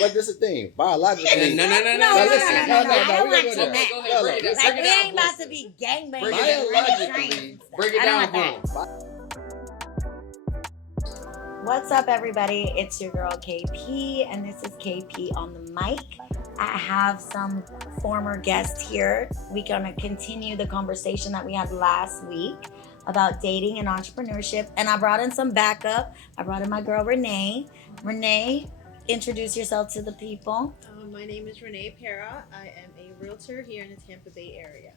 But this is the thing, biologically. No. Listen, I we want gonna to go there. know. Go ahead, break it down. Like, Break it we down ain't for about us. to be gangbanging. Break it Biologically, Break it down for that. him. What's up, everybody? It's your girl KP, and this is KP on the mic. I have some former guests here. We're gonna continue the conversation that we had last week about dating and entrepreneurship, and I brought in some backup. I brought in my girl Renee. Renee, introduce yourself to the people. My name is Renee Pera. I am a realtor here in the Tampa Bay area.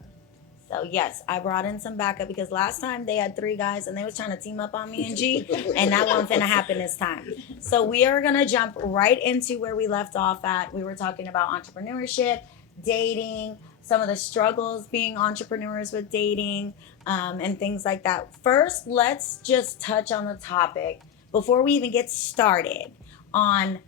So yes, I brought in some backup because last time they had 3 guys and they was trying to team up on me and G, and that wasn't finna happen this time. So we are gonna jump right into where we left off at. We were talking about entrepreneurship, dating, some of the struggles being entrepreneurs with dating, and things like that. First, let's just touch on the topic before we even get started on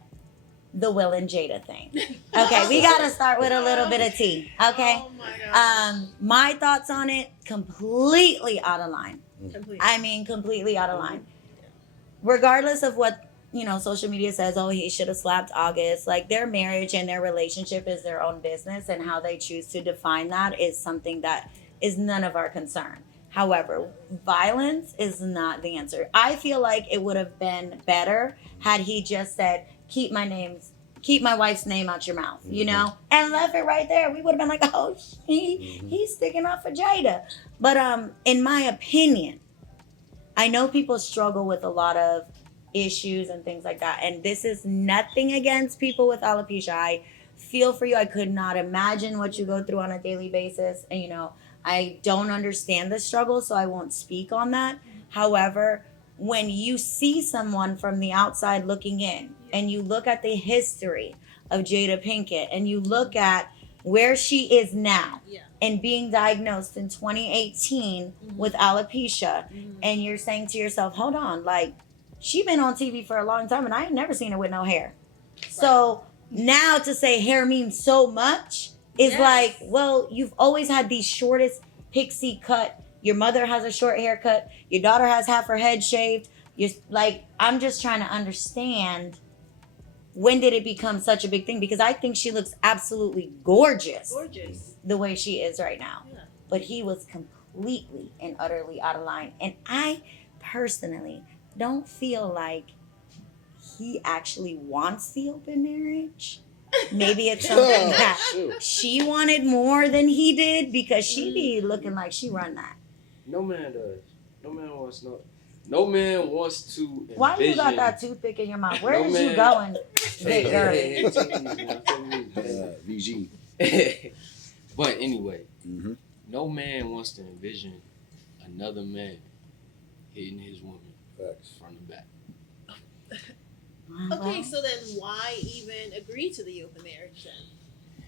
the Will and Jada thing. Okay, we gotta start with a little bit of tea. Okay. Oh my God. My thoughts on it, completely out of line. Completely. I mean, completely out of line. Regardless of what, social media says, oh, he should have slapped August. Like, their marriage and their relationship is their own business, and how they choose to define that is something that is none of our concern. However, violence is not the answer. I feel like it would have been better had he just said, keep my wife's name out your mouth, and left it right there. We would have been like, oh, he's sticking up for Jada. But in my opinion, I know people struggle with a lot of issues and things like that, and this is nothing against people with alopecia. I feel for you. I could not imagine what you go through on a daily basis, and I don't understand the struggle, so I won't speak on that. However, when you see someone from the outside looking in, and you look at the history of Jada Pinkett, and you look at where she is now, and being diagnosed in 2018 with alopecia, and you're saying to yourself, hold on, like, she been on TV for a long time, and I ain't never seen her with no hair. Right. So now to say hair means so much is like, well, you've always had the shortest pixie cut. Your mother has a short haircut. Your daughter has half her head shaved. You're like, I'm just trying to understand, when did it become such a big thing? Because I think she looks absolutely gorgeous. The way she is right now. Yeah. But he was completely and utterly out of line. And I personally don't feel like he actually wants the open marriage. Maybe it's something that she wanted more than he did, because she be looking like she run that. No man does. No man wants to envision. Why you got that toothpick in your mouth? Where is you going, big girl? VG. But anyway, no man wants to envision another man hitting his woman from the back. Okay, so then why even agree to the open marriage then?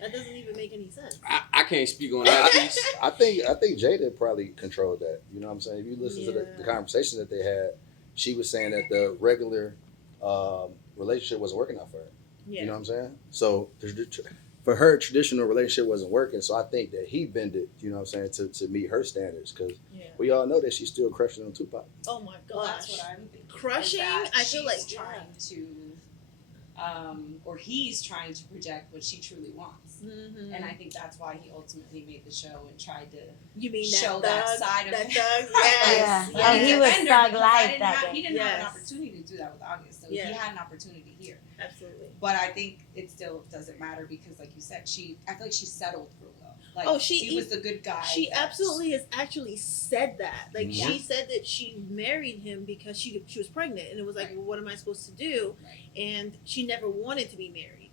That doesn't even make any sense. I can't speak on that piece. I think Jada probably controlled that. You know what I'm saying? If you listen to the conversation that they had, she was saying that the regular relationship wasn't working out for her. Yeah. You know what I'm saying? So for her, traditional relationship wasn't working. So I think that he bended, to meet her standards, because we all know that she's still crushing on Tupac. Oh my gosh. Well, that's what I'm thinking. Crushing? I feel like trying to, or he's trying to project what she truly wants. Mm-hmm. And I think that's why he ultimately made the show and tried to show that side of it. Yes. Yeah. And he was thug life that day. He didn't have an opportunity to do that with August, so he had an opportunity here. Absolutely. But I think it still doesn't matter, because, like you said, I feel like she settled for Will. Like, he was the good guy. She absolutely has actually said that. Like, she said that she married him because she was pregnant, and it was like, well, what am I supposed to do? Right. And she never wanted to be married,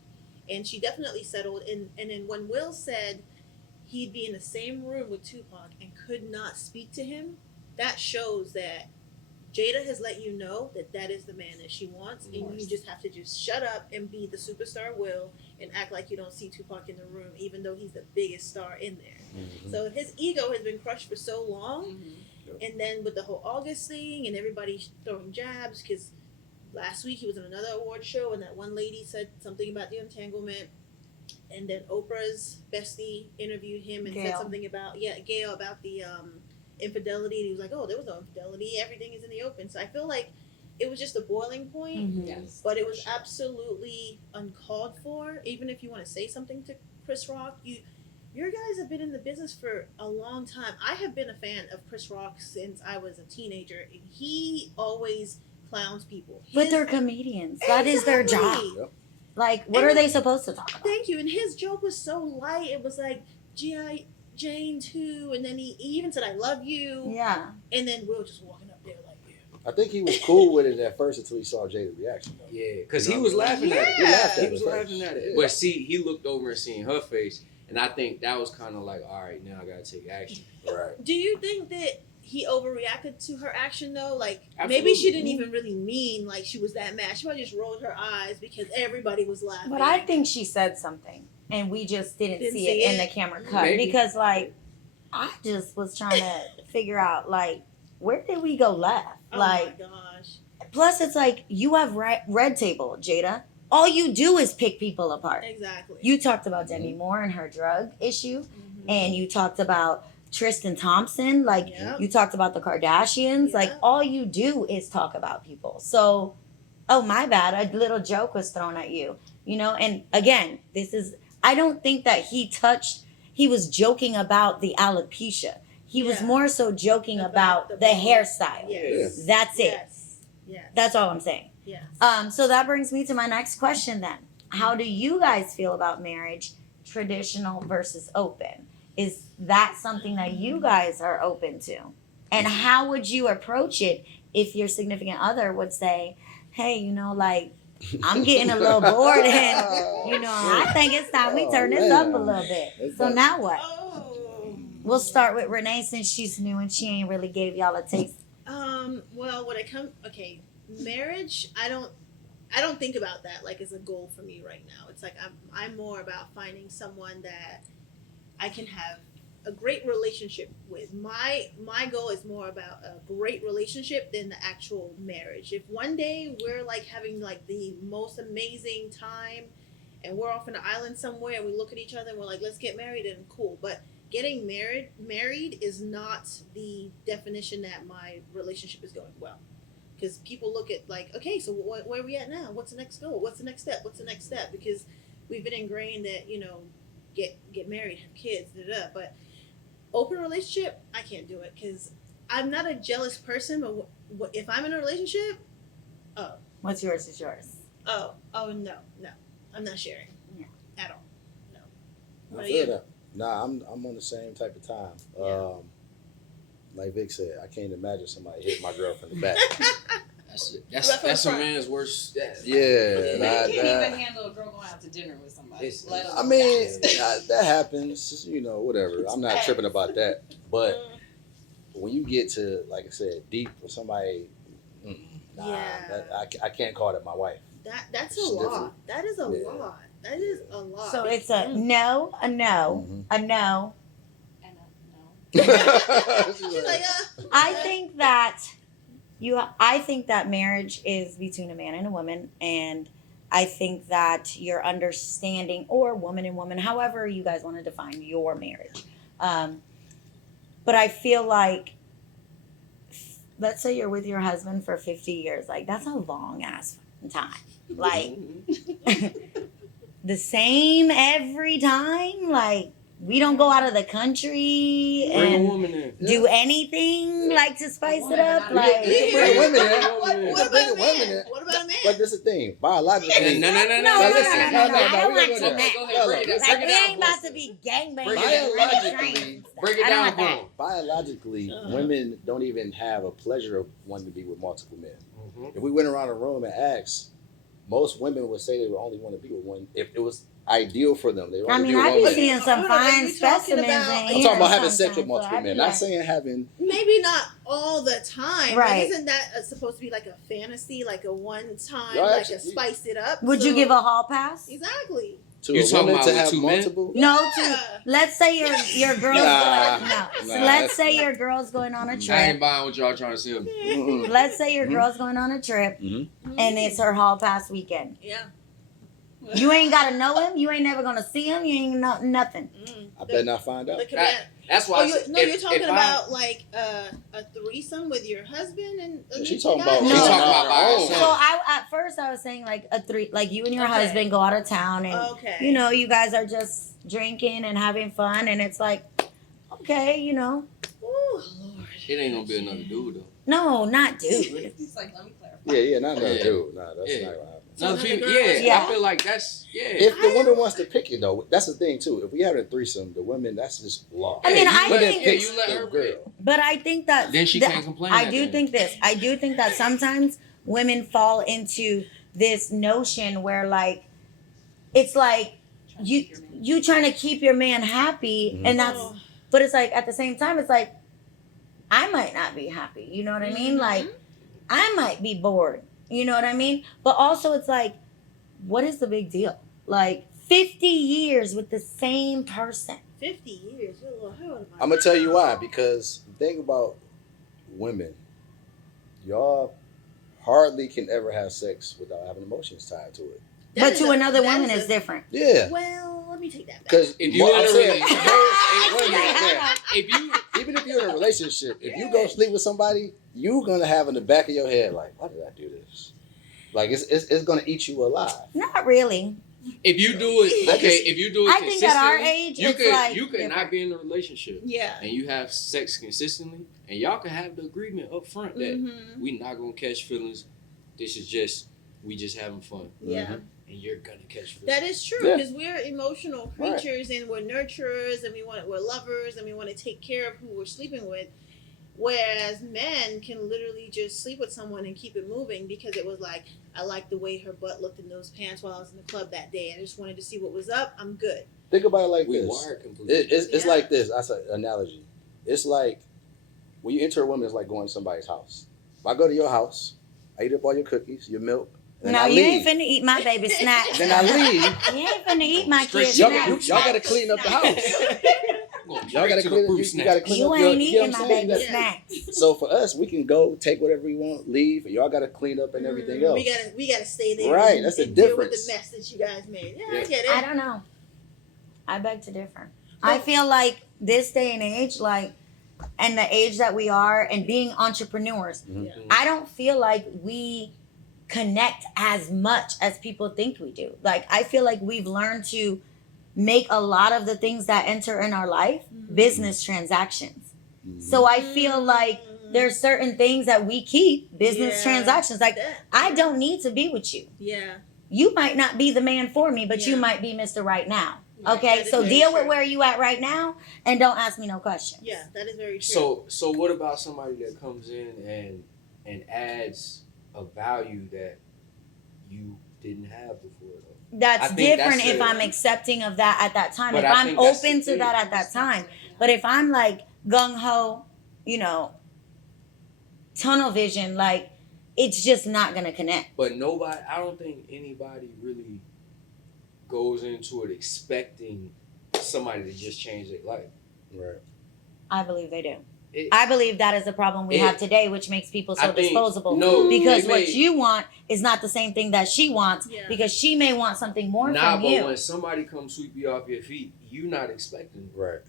and she definitely settled. And then when Will said he'd be in the same room with Tupac and could not speak to him, that shows that Jada has let you know that is the man that she wants, and you just have to just shut up and be the superstar Will and act like you don't see Tupac in the room, even though he's the biggest star in there. Mm-hmm. So his ego has been crushed for so long, and then with the whole August thing and everybody throwing jabs, because last week he was on another award show and that one lady said something about the entanglement, and then Oprah's bestie interviewed him and said something about Gail about the infidelity, and he was like, oh, there was no infidelity, everything is in the open. So I feel like it was just a boiling point. Mhm. Yes. But it was absolutely uncalled for. Even if you want to say something to Chris Rock, your guys have been in the business for a long time. I have been a fan of Chris Rock since I was a teenager. And he always clowns people. But they're comedians. That is their job. Yep. Like, what And are they supposed to talk about? Thank you. And his joke was so light. It was like G.I. Jane 2, and then he even said, "I love you." Yeah. And then Will just walking up there like, I think he was cool with it at first until he saw Jada's reaction. Though. Yeah, because You he know? was laughing at it. He laughed at He it was first. laughing at it. Yeah. But see, he looked over and seen her face, and I think that was kind of like, all right, now I gotta take action. Right. Do you think that he overreacted to her action though? Like Absolutely. maybe she didn't even really mean like she was that mad. She probably just rolled her eyes because everybody was laughing. But I think she said something, and we just didn't Didn't see see it in it? the camera cut Maybe. because, like, I just was trying to figure out, like, where did we go left? oh Like, my gosh. plus it's like you have red table, Jada. All you do is pick people apart. Exactly. You talked about Demi Moore and her drug issue, Mhm. and you talked about Tristan Thompson. Like, Yep. you talked about the Kardashians. Like, Yeah. all you do is talk about people. So, oh, my bad. A little joke was thrown at you, you know? And again, I don't think that he was joking about the alopecia. He was Yeah. more so joking About about the the bald- hairstyle. Yes. That's it. Yes. Yes. That's all I'm saying. Yes. So that brings me to my next question then. How do you guys feel about marriage, traditional versus open? Is that something that you guys are open to? And how would you approach it if your significant other would say, hey, you know, like, I'm getting a little bored and, you know, I think it's time we turn this up a little bit. It's So like- now what? Oh. We'll start with Renee since she's new and she ain't really gave y'all a taste. Well, when it comes, marriage, I don't think about that like as a goal for me right now. It's like I'm more about finding someone that I can have a great relationship with. My goal is more about a great relationship than the actual marriage. If one day we're like having like the most amazing time and we're off on an island somewhere and we look at each other and we're like, let's get married, and cool. But getting married is not the definition that my relationship is going well. Because people look at like, okay, so where are we at now? What's the next goal? What's the next step? What's the next step? Because we've been ingrained that, you know, get married, have kids, but open relationship, I can't do it because I'm not a jealous person. But if I'm in a relationship, What's yours is yours. oh no, I'm not sharing Yeah. at all. No. I What are feel you? that. Nah, I'm on the same type of time. Yeah. Like Vic said, I can't imagine somebody hit my girl from the back. That's a man's worst. Yeah, You that- can't that- even handle a girl going out to dinner with somebody. It's- let I alone mean, that. that happens. You know, whatever. I'm not tripping about that. But Mm, when you get to, like I said, deep with somebody, nah, Yeah. I can't call that my wife. that's a It's lot. different. That is a Yeah. lot. That is a lot. So it's a no, a no, Mhm. a no. And, no. She's She's like, like, I think that marriage is between a man and a woman, and I think that your understanding, or woman and woman, however you guys want to define your marriage. But I feel like, let's say you're with your husband for 50 years, like that's a long ass time. Like the same every time. Like we don't go out of the country Bring a and woman in. do anything like to spice it up. You Like can bring women in. what You about bring a women in. man? What about a man? But this is the thing, biologically. No. No, listen, I no, don't we gonna want go to there. that. Go ahead, break it down. Like Break it we down ain't for about us. to be gangbanging. Break it down for him. Biologically, Uh-huh. women don't even have a pleasure of wanting to be with multiple men. Mhm. If we went around the room and asked, most women would say they would only want to be with one if it was ideal for them. They would I only mean, be with I one be man. seeing some Hold on, are fine you talking specimens about- in I'm here talking about having sex sometimes, with so multiple I'd be men. Not like- saying having. Maybe not all the time. Right. But isn't that supposed to be like a fantasy, like a one time, Y'all like actually- a spice it up? Would So- you give a hall pass? Exactly. To You a talking woman about to with have two men? multiple. No, Yeah. let's say your girl's Nah, going nah, let's that's- say your girl's going on a I ain't trip. buying what y'all trying to sell me. Mm-mm. Let's say your Mhm. girl's going on a trip Mhm. and it's her hall pass weekend. Yeah. You ain't gotta know him. You ain't never gonna see him. You ain't know nothing. I better not find out. That's why. You're talking about like a threesome with your husband and She talking guys? about. No. She She talking talking about. about So at first I was saying like like you and your Okay. husband go out of town and Okay. you know you guys are just drinking and having fun and it's like okay, you know. Ooh, Lord. It ain't gonna be another dude though. No, not dude. He's like, let me clarify. Yeah, not another Yeah. dude. Nah, that's Yeah. not gonna happen. Another another female, girl? yeah, I Yeah. feel like that's If the woman wants to pick it though, that's the thing too. If we have a threesome, the women, that's just law. I mean, you I let- think- yeah, you let the her girl. But I think that Then she that- can't complain. I at do the think this. I do think that sometimes women fall into this notion where like it's like you trying to keep your man happy and that's Oh. but it's like at the same time it's like I might not be happy. You know what I mean? Mhm. Like I might be bored. You know what I mean? But also it's like what is the big deal? Like 50 years with the same person. 50 years. Good Lord, how old am I? I'm gonna tell you why. Because the thing about women, y'all hardly can ever have sex without having emotions tied to it. That But is to a- another that woman is is a- different. Yeah, Well, let me take that back. because If you in a saying, relationship- wait a minute, yeah. If you Even if you're in a relationship, if you go sleep with somebody, you're gonna have in the back of your head like, why did I do this? Like it's gonna eat you alive. Not really. if you do it okay, if you do it I think at our consistently, age, you it's could like you could not different. be in a relationship Yeah. and you have sex consistently and y'all can have the agreement up front that Mm-hmm. we not gonna catch feelings. This is just we just having fun Yeah. Mhm. and you're gonna catch feelings. That is true Yeah. because we're emotional Right. creatures and we're nurturers and we're lovers and we want to take care of who we're sleeping with. Whereas men can literally just sleep with someone and keep it moving because it was like, I like the way her butt looked in those pants while I was in the club that day. I just wanted to see what was up. I'm good. Think about it like we this. wired completely. It's Yeah. like this. That's an analogy. It's like when you enter a woman, it's like going to somebody's house. If I go to your house, I eat up all your cookies, your milk, and then No, I you leave. ain't finna eat my baby snacks. Then I leave. You ain't finna eat my Straight kids' to Y'all, snacks. y'all got to clean up the house. Y'all got to clean. You got to clean You up your. ain't You know eating what my I'm saying? baby You snacks. gotta- So for us, we can go take whatever we want, leave, and y'all got to clean up and everything else. We gotta stay there. Right, and, that's the and deal with difference. the mess that you guys made. Yeah, Yeah. I get it. I don't know. I beg to differ. I feel like this day and age, like, and the age that we are, and being entrepreneurs, Mhm. I don't feel like we connect as much as people think we do. Like, I feel like we've learned to make a lot of the things that enter in our life business transactions. Mhm. So I feel like there's certain things that we keep business Yeah. transactions. Like, That- I don't need to be with you. Yeah. You might not be the man for me, but you Yeah. might be Mr. Right Now. Right, Okay, that is so very deal true. with where you at right now, and don't ask me no questions. Yeah, that is very true. So what about somebody that comes in and adds a value that you didn't have before though? That's I think different that's if a- I'm accepting of that at that time. But If I I'm think that's the open to thing. that at that time. But if I'm like gung ho, you know, tunnel vision, like it's just not gonna connect. But nobody, I don't think anybody really goes into it expecting somebody to just change their life. Right. I believe they do. It- I believe that is the problem we It- have today, which makes people so I think- disposable. no, because it what may- you want is not the same thing that she wants. Yeah. Because she may want something more Nah, from but you. when somebody comes sweep you off your feet, you not expecting it. Right.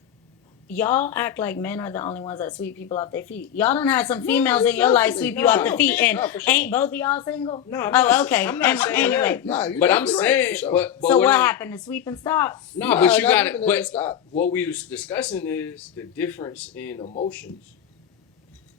Y'all act like men are the only ones that sweep people off their feet. Y'all don't have some females in your life definitely. sweep you off the No. feet, and No, for sure. ain't both of y'all single? No, I'm Oh, not, okay. I'm not saying Anyway. Nah, you But I'm definitely right, saying, for sure. but So what I'm- happened? The sweep and stop? No, Nah, but you not got even it. that But stop. what we was discussing is the difference in emotions.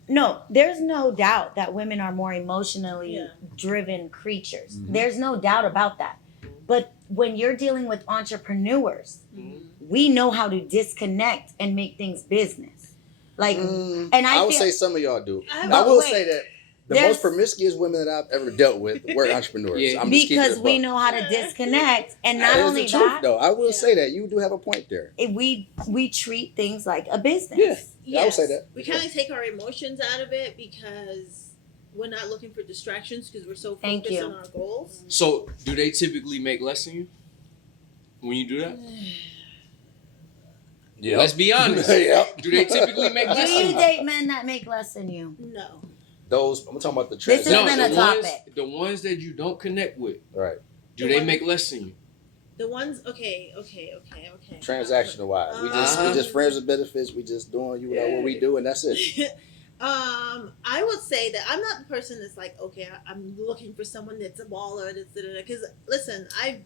No, there's no doubt that women are more emotionally Yeah. driven creatures. Mhm. There's no doubt about that. But when you're dealing with entrepreneurs, Mhm. we know how to disconnect and make things business. Like, Mm, and I would feel- say some of y'all do. I- I will wait. say that the There's- most promiscuous women that I've ever dealt with were entrepreneurs. Yeah. I'm just keeping because it we buck. know how to disconnect, and not That is only the truth, that, though. I will Yeah. say that you do have a point there. we treat things like a business. Yeah. Yeah, I would say that. We kind of take our emotions out of it because we're not looking for distractions because we're so Thank focused you. on our goals. So, do they typically make less than you when you do that? Yeah. Let's be honest. Yep. Do they typically make Do less than you you? date men that make less than you? No. Those I'm talking about the This has transaction. been a the ones, topic. the ones that you don't connect with, Right. do The they ones- make less than you? The ones, okay. Transactional wise, we just friends with benefits. We just doing what we do, and that's it. I would say that I'm not the person that's like, okay, I'm looking for someone that's a baller, because listen, I've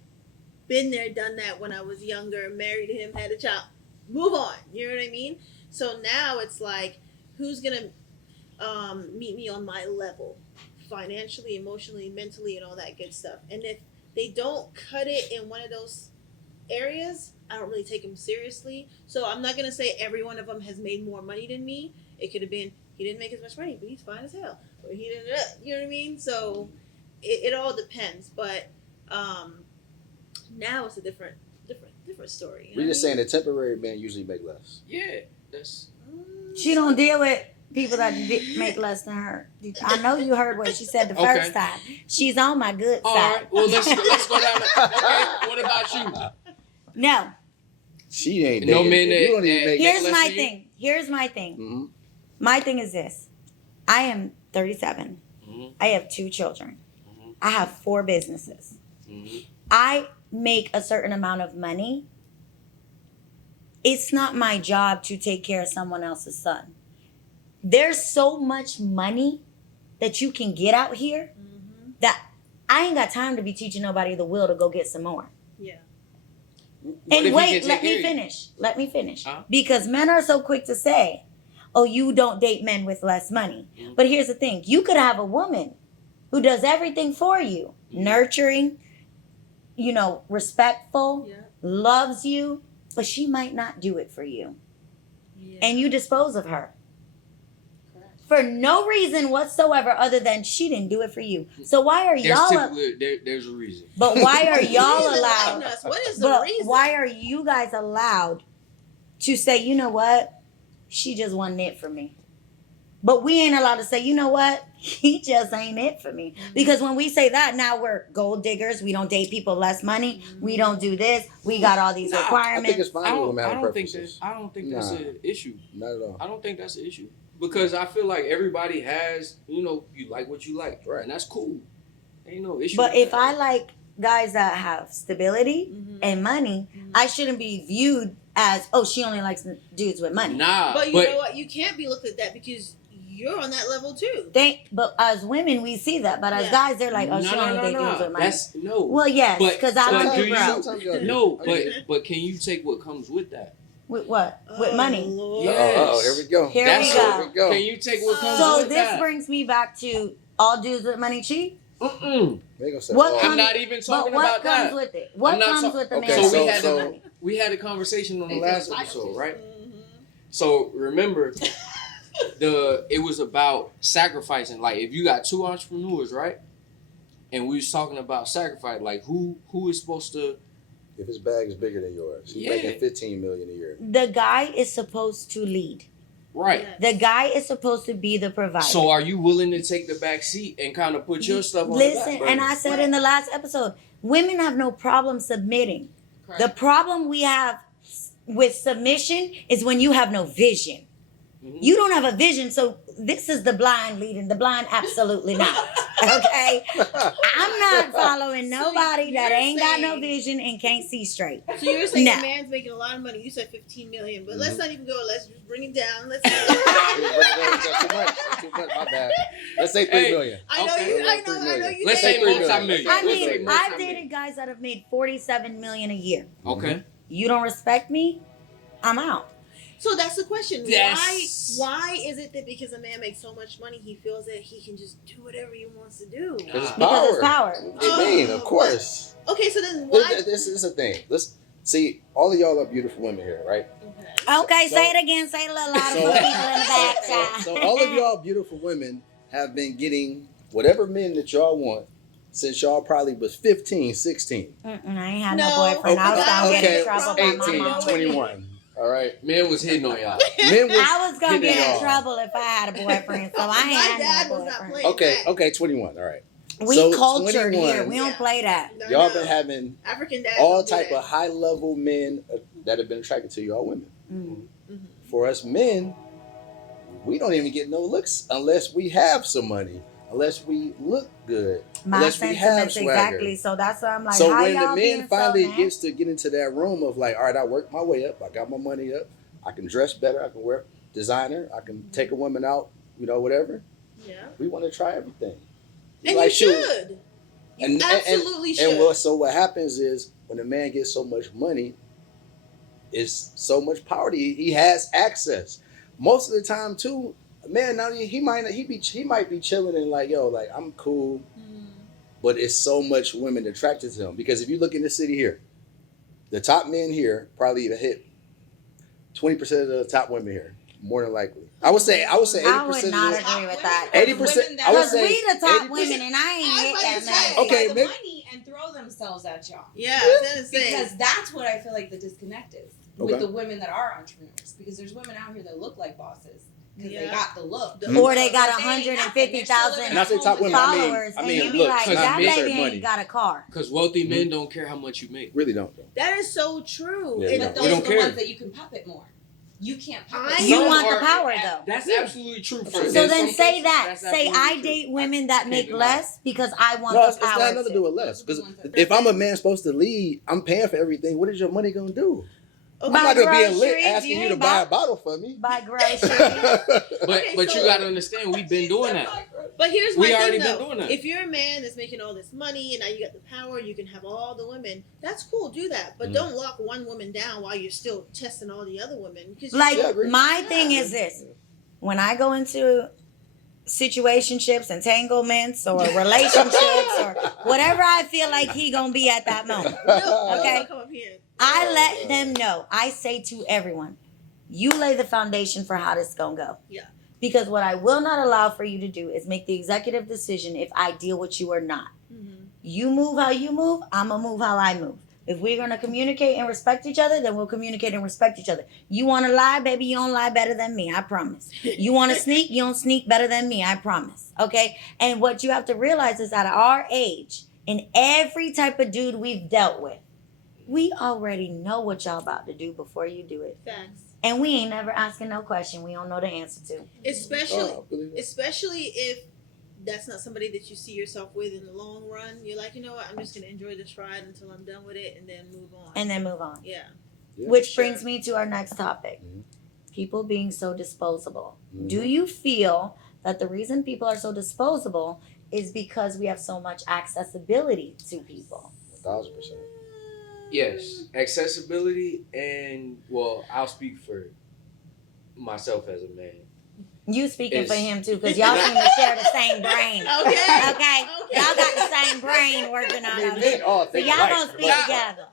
been there, done that when I was younger, married him, had a child, move on. You know what I mean? So now it's like, who's gonna meet me on my level, financially, emotionally, mentally, and all that good stuff. And if they don't cut it in one of those areas, I don't really take them seriously. So I'm not gonna say every one of them has made more money than me. It could have been, he didn't make as much money, but he's fine as hell. Or he didn't, you know what I mean? So it all depends. But now it's a different story. You know We're just saying that temporary men usually make less. Yeah, that's. She don't deal with people that make less than her. I know you heard what she said the first time. She's on my good All side. right. Well, let's go down. Okay. What about you? No. She ain't. No dating. men that- You don't even make. Here's less my than you? thing. Here's my thing. Mm-hmm. My thing is this. I am 37. Mhm. I have 2 children. Mhm. I have 4 businesses. Mhm. I make a certain amount of money. It's not my job to take care of someone else's son. There's so much money that you can get out here that I ain't got time to be teaching nobody the will to go get some more. Yeah. What if And he wait, can let take me care of you? finish. Let me finish. Huh? Because men are so quick to say, oh, you don't date men with less money. Mhm. But here's the thing. You could have a woman who does everything for you. Mhm. Nurturing, respectful, Yeah. loves you, but she might not do it for you. Yeah. And you dispose of her. Correct. For no reason whatsoever other than she didn't do it for you. So why are There's y'all... typically there's a reason. But why are y'all Reason allowed... behind us. What is the But reason? why are you guys allowed to say, you know what? She just wasn't it for me. But we ain't allowed to say, you know what? He just ain't it for me. Because when we say that, now we're gold diggers. We don't date people less money. We don't do this. We got all these Nah, I I requirements. think it's fine I with don't, women I having don't think preferences. that's Nah. an issue. Not at all. I don't think that's an issue because I feel like everybody has, you like what you like, Right. and that's cool. Ain't no issue. But with if that. I like guys that have stability and money, I shouldn't be viewed as, oh, she only likes dudes with money. nah, But you know what? You can't be looked at that because you're on that level too. But as women, we see that. But as Yeah. guys, they're like, oh, she only dates dudes with money. That's no. Well, yes, But- because I but don't do do you- broke. Sometimes you gotta do. No, I get it. but can you take what comes with that? With what? With money. Lord. Yeah. Oh, here we go. Here That's we go. Here we go. Can you take what comes So with this that? brings me back to all dudes with money cheat. Mm-mm. They gonna say, What oh, I'm comes- not even But talking what about comes that. with it? What I'm not comes ta- with the Okay, man So with we had the to- money? We had a conversation on the They last feel episode, entitled. right? Mhm. So remember, it was about sacrificing. Like if you got 2 entrepreneurs, right? And we was talking about sacrifice, like who is supposed to. if his bag is bigger than yours, he's Yeah. making $15 million a year. The guy is supposed to lead. Right. Yes. The guy is supposed to be the provider. So are you willing to take the back seat and kind of put your stuff on the Listen, back burner? and I said in the last episode, women have no problem submitting. Correct. The problem we have with submission is when you have no vision. Mhm. You don't have a vision, so this is the blind leading. The blind, absolutely not. Okay? I'm not following nobody that you're ain't got no saying- vision and can't see straight. So you're saying No. a man's making a lot of money. You said 15 million, but let's Mhm. not even go. Let's just bring it down. Let's. That's too much. That's too much. My bad. Let's say $3 Hey. million. I know Okay. you. I know you. Let's think- say multi-million. I Let's say mean, I've multi-million. dated guys that have made $47 million a year. Okay. You don't respect me, I'm out. So that's the question. Yes. Why is it that because a man makes so much money, he feels that he can just do whatever he wants to do? Because it's Because it's power. power. What do you mean? Of course. Okay, so then why? This is a thing. Let's see. All of y'all are beautiful women here, right? Okay, So- say it again. Say it a little louder So- for people in the back. So all of y'all beautiful women have been getting whatever men that y'all want since y'all probably was 15, 16. I ain't had no No. boyfriend. I was down getting in trouble by my 18, mom. 21. All right. Man was hitting on y'all. Men was I was gonna hitting get in y'all. trouble if I had a boyfriend, so I ain't My dad had no was not boyfriend. playing. Okay, that. okay, 21. All right. We So, cultured 21. here. We don't Yeah. play that. No, Y'all no. been having African dads all don't do type that. of high level men that have been attracted to y'all women. Mm. For us men, we don't even get no looks unless we have some money. unless we look good, My unless we have sentiments swagger. exactly. So that's why I'm like, So how when the y'all being man finally so gets to get into that room of like, all right, I worked my way up, I got my money up, I can dress better, I can wear designer, I can take a woman out, whatever. Yeah. We want to try everything. And Like, you shoot. should. You And- absolutely should. And so what happens is when a man gets so much money, it's so much power. He has access. Most of the time too, man, now he might be chilling and like, yo, like I'm cool, but it's so much women attracted to him. Because if you look in this city here, the top men here probably hit 20% of the top women here, more than likely. I would say 80%. I would not of the, agree with that. 80%. I would Because say we the top 80%. women, and I ain't hit that Say, many. Okay, the maybe- money and throw themselves at y'all. Yeah, I was gonna say. Because that's what I feel like the disconnect is Okay. with the women that are entrepreneurs. Because there's women out here that look like bosses because they Yeah. got the look. Or they got But they ain't nothing. They're 150,000 still And I say top living women, at I home mean- with followers, I and mean, you be look, like, cause that men lady serve ain't money. got a car. Because wealthy men don't care how much you make. Really don't though. That is so true. Yeah, And we But don't. those don't are the care. ones that you can puppet more. You can't puppet. I- You Some want the are- power, though. That's absolutely true. For So in then some say cases, that. that's Say absolutely I true. date women that can't make deny less because I want No, the it's not power. nothing to do with less. Because Because if I'm a man supposed to lead, I'm paying for everything. What is your money gonna do? Okay. I'm not gonna be a lit groceries, asking you to ain't buy a bottle for me. Buy groceries. But Okay, but so- you gotta understand, we've been doing that. But here's my We already thing, been though. doing that. If you're a man that's making all this money and now you got the power, you can have all the women. That's cool, do that. But Mm. don't lock one woman down while you're still testing all the other women. Because Like Yeah, I agree. my thing Yeah. is this: when I go into situationships, entanglements, or relationships, or whatever I feel like he gonna be at that moment, Okay. Come up here. I Oh, let God. them know. I say to everyone, you lay the foundation for how this gonna go. Yeah. Because what I will not allow for you to do is make the executive decision if I deal with you or not. Mm-hmm. You move how you move, I'm gonna move how I move. If we're gonna communicate and respect each other, then we'll communicate and respect each other. You wanna lie, baby, you don't lie better than me, I promise. You wanna sneak, you don't sneak better than me, I promise. Okay? And what you have to realize is that at our age, in every type of dude we've dealt with, we already know what y'all about to do before you do it. Facts. And we ain't never asking no question we don't know the answer to. Especially, Oh, I believe it. especially if that's not somebody that you see yourself with in the long run. You're like, you know what? I'm just gonna enjoy this ride until I'm done with it, and then move on. And then move on. yeah. Yeah. Which Sure. brings me to our next topic. Mhm. People being so disposable. Mhm. Do you feel that the reason people are so disposable is because we have so much accessibility to people? 1,000%. Yes, accessibility and well, I'll speak for myself as a man. You speaking for It's- him too, because y'all seem to share the same brain. Okay. Okay? Y'all got the same brain working on I mean, it. men all So think y'all alike. gonna speak Nah. together.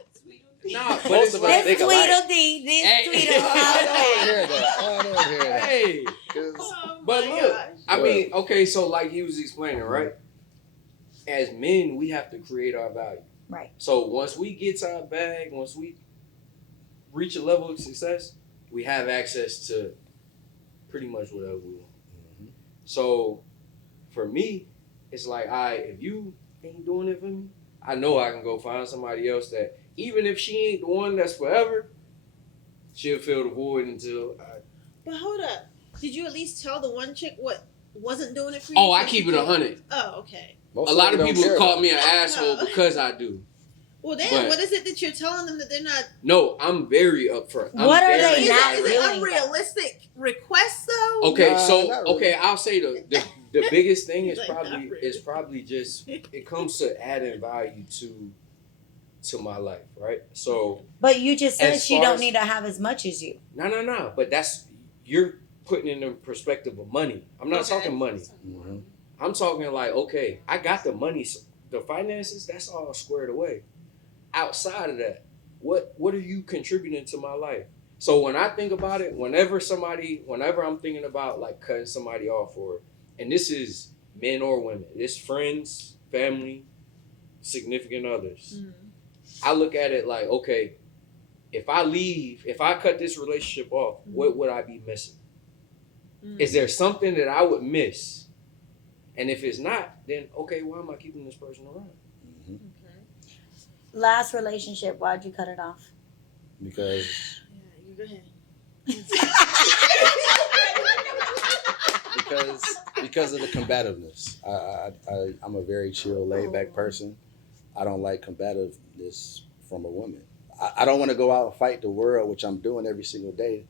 Nah, but Most it's of us like, This think alike. Tweedledee, this Hey. I don't hear that. I don't hear that. hey, 'Cause- Oh But my look, gosh. I mean, okay, so like he was explaining, right? As men, we have to create our value. Right. So once we get to our bag, once we reach a level of success, we have access to pretty much whatever we want. Mhm. So for me, it's like, if you ain't doing it for me, I know I can go find somebody else that, even if she ain't the one that's forever, she'll fill the void until I. But hold up. Did you at least tell the one chick what wasn't doing it for you? Oh, I So keep she it could- 100. Oh, okay. Most A lot of them people don't care call about me an No. asshole because I do. Well, damn. But- What is it that you're telling them that they're not? No, I'm very upfront. I'm What are very they Is not it, is direct. it doing? unrealistic requests though? Okay, Nah, so not really. okay, I'll say the biggest thing is Like, not probably really. is probably just it comes to adding value to my life, right? So But you just said As she far don't as- need to have as much as you. no, but you're putting in the perspective of money. I'm not Okay. talking money. Mhm. I'm talking like, okay, I got the money, the finances, that's all squared away. Outside of that, what are you contributing to my life? So when I think about it, whenever I'm thinking about like cutting somebody off, and this is men or women, it's friends, family, significant others. Mm. I look at it like, okay, if I cut this relationship off, what would I be missing? Mm. Is there something that I would miss? And if it's not, then okay, why am I keeping this person around? Mhm. Okay. Last relationship, why'd you cut it off? Because Yeah, you go ahead. because of the combativeness. I'm a very chill, laid back person. I don't like combativeness from a woman. I don't want to go out and fight the world, which I'm doing every single day,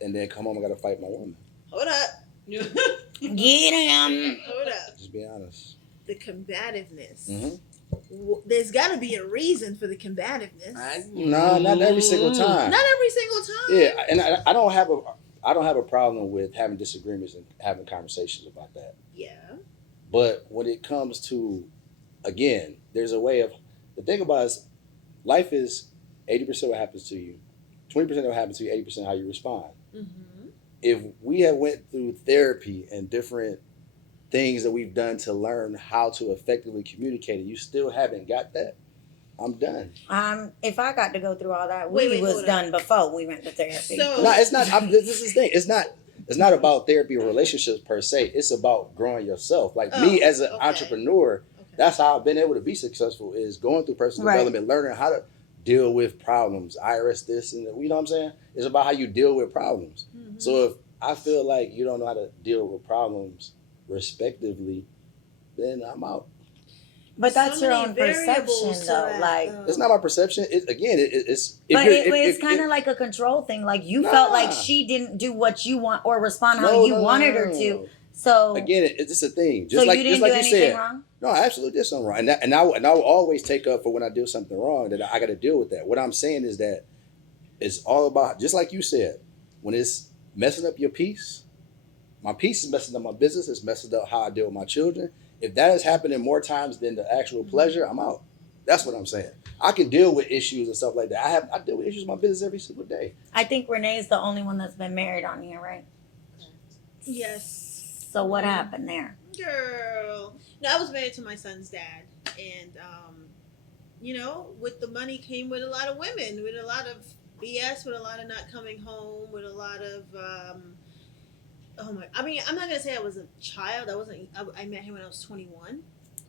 and then come home and got to fight my woman. Hold up. Get him. Hold up. Just be honest. The combativeness. Mm-hmm. There's got to be a reason for the combativeness. No, not every single time. Not every single time. Yeah, and I don't have a problem with having disagreements and having conversations about that. Yeah. But when it comes to, again, there's a way of, the thing about it is, life is 80% what happens to you, 20% what happens to you, 80% how you respond. Mm-hmm. If we have went through therapy and different things that we've done to learn how to effectively communicate, and you still haven't got that, I'm done. If I got to go through all that, Wait, we was hold done before we went to therapy. So- No, it's not. This is the thing. It's not about therapy or relationships per se. It's about growing yourself. Like me as an entrepreneur, that's how I've been able to be successful, is going through personal development, learning how to deal with problems. IRS this and you know what I'm saying? It's about how you deal with problems. Mm-hmm. So if I feel like you don't know how to deal with problems respectively, then I'm out. But that's So your many own variables perception, to though. that, Like, though. It's not my perception. It's. it's kind of like a control thing. Like you felt like she didn't do what you want or respond how you wanted her to. So again, it's just a thing. Just so like you didn't just like do you anything said. wrong. No, I absolutely did something wrong, and I will always take up for when I do something wrong that I got to deal with that. What I'm saying is that it's all about, just like you said, when it's messing up your peace. My peace is messing up my business. It's messing up how I deal with my children. If that is happening more times than the actual pleasure, I'm out. That's what I'm saying. I can deal with issues and stuff like that. I deal with issues in my business every single day. I think Renee is the only one that's been married on here, right? Yes. So what happened there? Girl. No, I was married to my son's dad. And, with the money came with a lot of women, with a lot of BS, with a lot of not coming home, with a lot of, I'm not going to say I was a child. I met him when I was 21.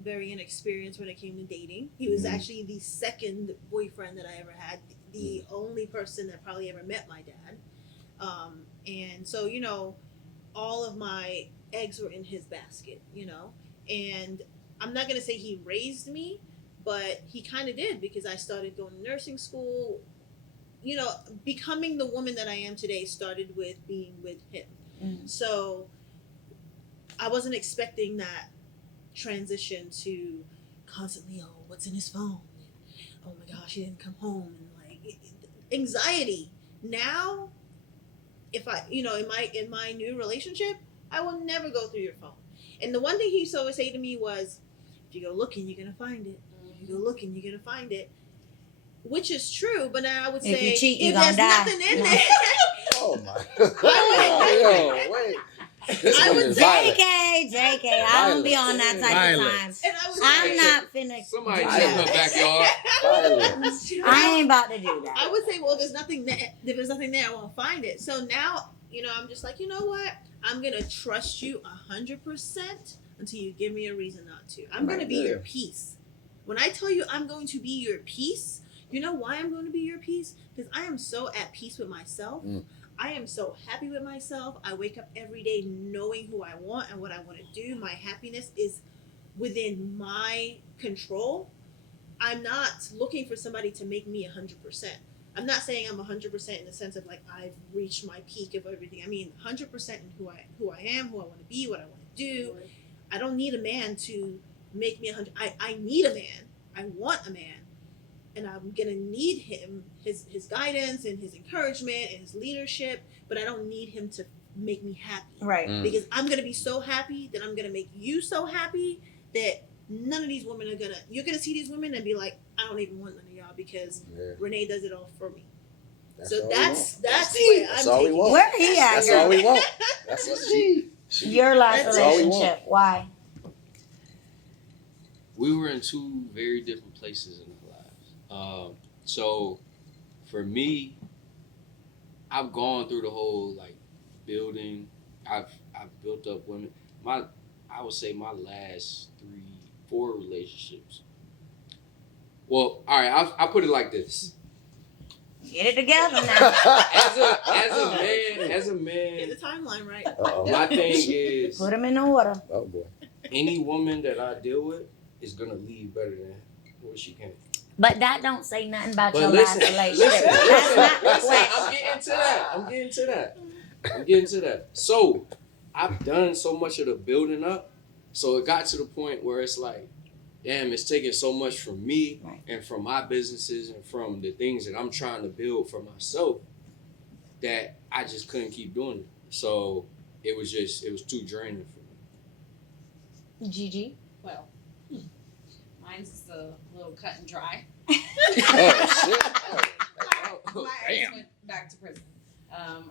Very inexperienced when it came to dating. He was actually the second boyfriend that I ever had. The only person that probably ever met my dad. And so, all of my eggs were in his basket, and I'm not going to say he raised me, but he kind of did, because I started going to nursing school. Becoming the woman that I am today started with being with him. So I wasn't expecting that transition to constantly, what's in his phone? Oh my gosh, he didn't come home, and anxiety. Now, if I, in my new relationship, I will never go through your phone. And the one thing he used to always say to me was, if you go looking, you're gonna find it. If you go looking, you're gonna find it. Which is true, but now I would say, If you cheat, you're if gonna there's die. nothing in No. there, Oh my! Wait. This I one would is violent. JK, I don't be on that type of time. and I was I'm like, not finna. Somebody do check that. her backyard. Violence. I ain't about to do I that. would say, well, there's nothing there. If there's nothing there, I won't find it. So now, I'm just like, you know what? I'm gonna trust you 100% until you give me a reason not to. I'm gonna be your peace. When I tell you I'm going to be your peace, you know why I'm going to be your peace? Because I am so at peace with myself. I am so happy with myself. I wake up every day knowing who I want and what I want to do. My happiness is within my control. I'm not looking for somebody to make me 100%. I'm not saying I'm 100% in the sense of like I've reached my peak of everything. I mean 100% in who I am, who I want to be, what I want to do. I don't need a man to make me 100. I need a man. I want a man. And I'm gonna need him, his guidance and his encouragement and his leadership, but I don't need him to make me happy. Right. Because I'm gonna be so happy that I'm gonna make you so happy that none of these women you're gonna see these women and be like, I don't even want none of y'all because Renee does it all for me. That's where I'm taking. Where he at? That's girl? all we want. That's what Your last That's all we relationship. Why? We were in two very different places in our lives. So for me, I've gone through the whole building. I've built up women. I would say my last 3-4 relationships. Well, all right, I'll put it like this. Get it together now. as a Get man, the timeline right. my thing is Put them in order. Oh boy. any woman that I deal with is gonna leave better than what she came. But that don't say nothing about But your listen, last relationship. listen, That's not the listen, question. I'm getting to that. So I've done so much of the building up, so it got to the point where it's like, damn, it's taking so much from me Right. and from my businesses and from the things that I'm trying to build for myself that I just couldn't keep doing it. So it was too draining for me. Gigi. Well, mine's just a little cut and dry. Oh shit. Oh, My ex went back to prison.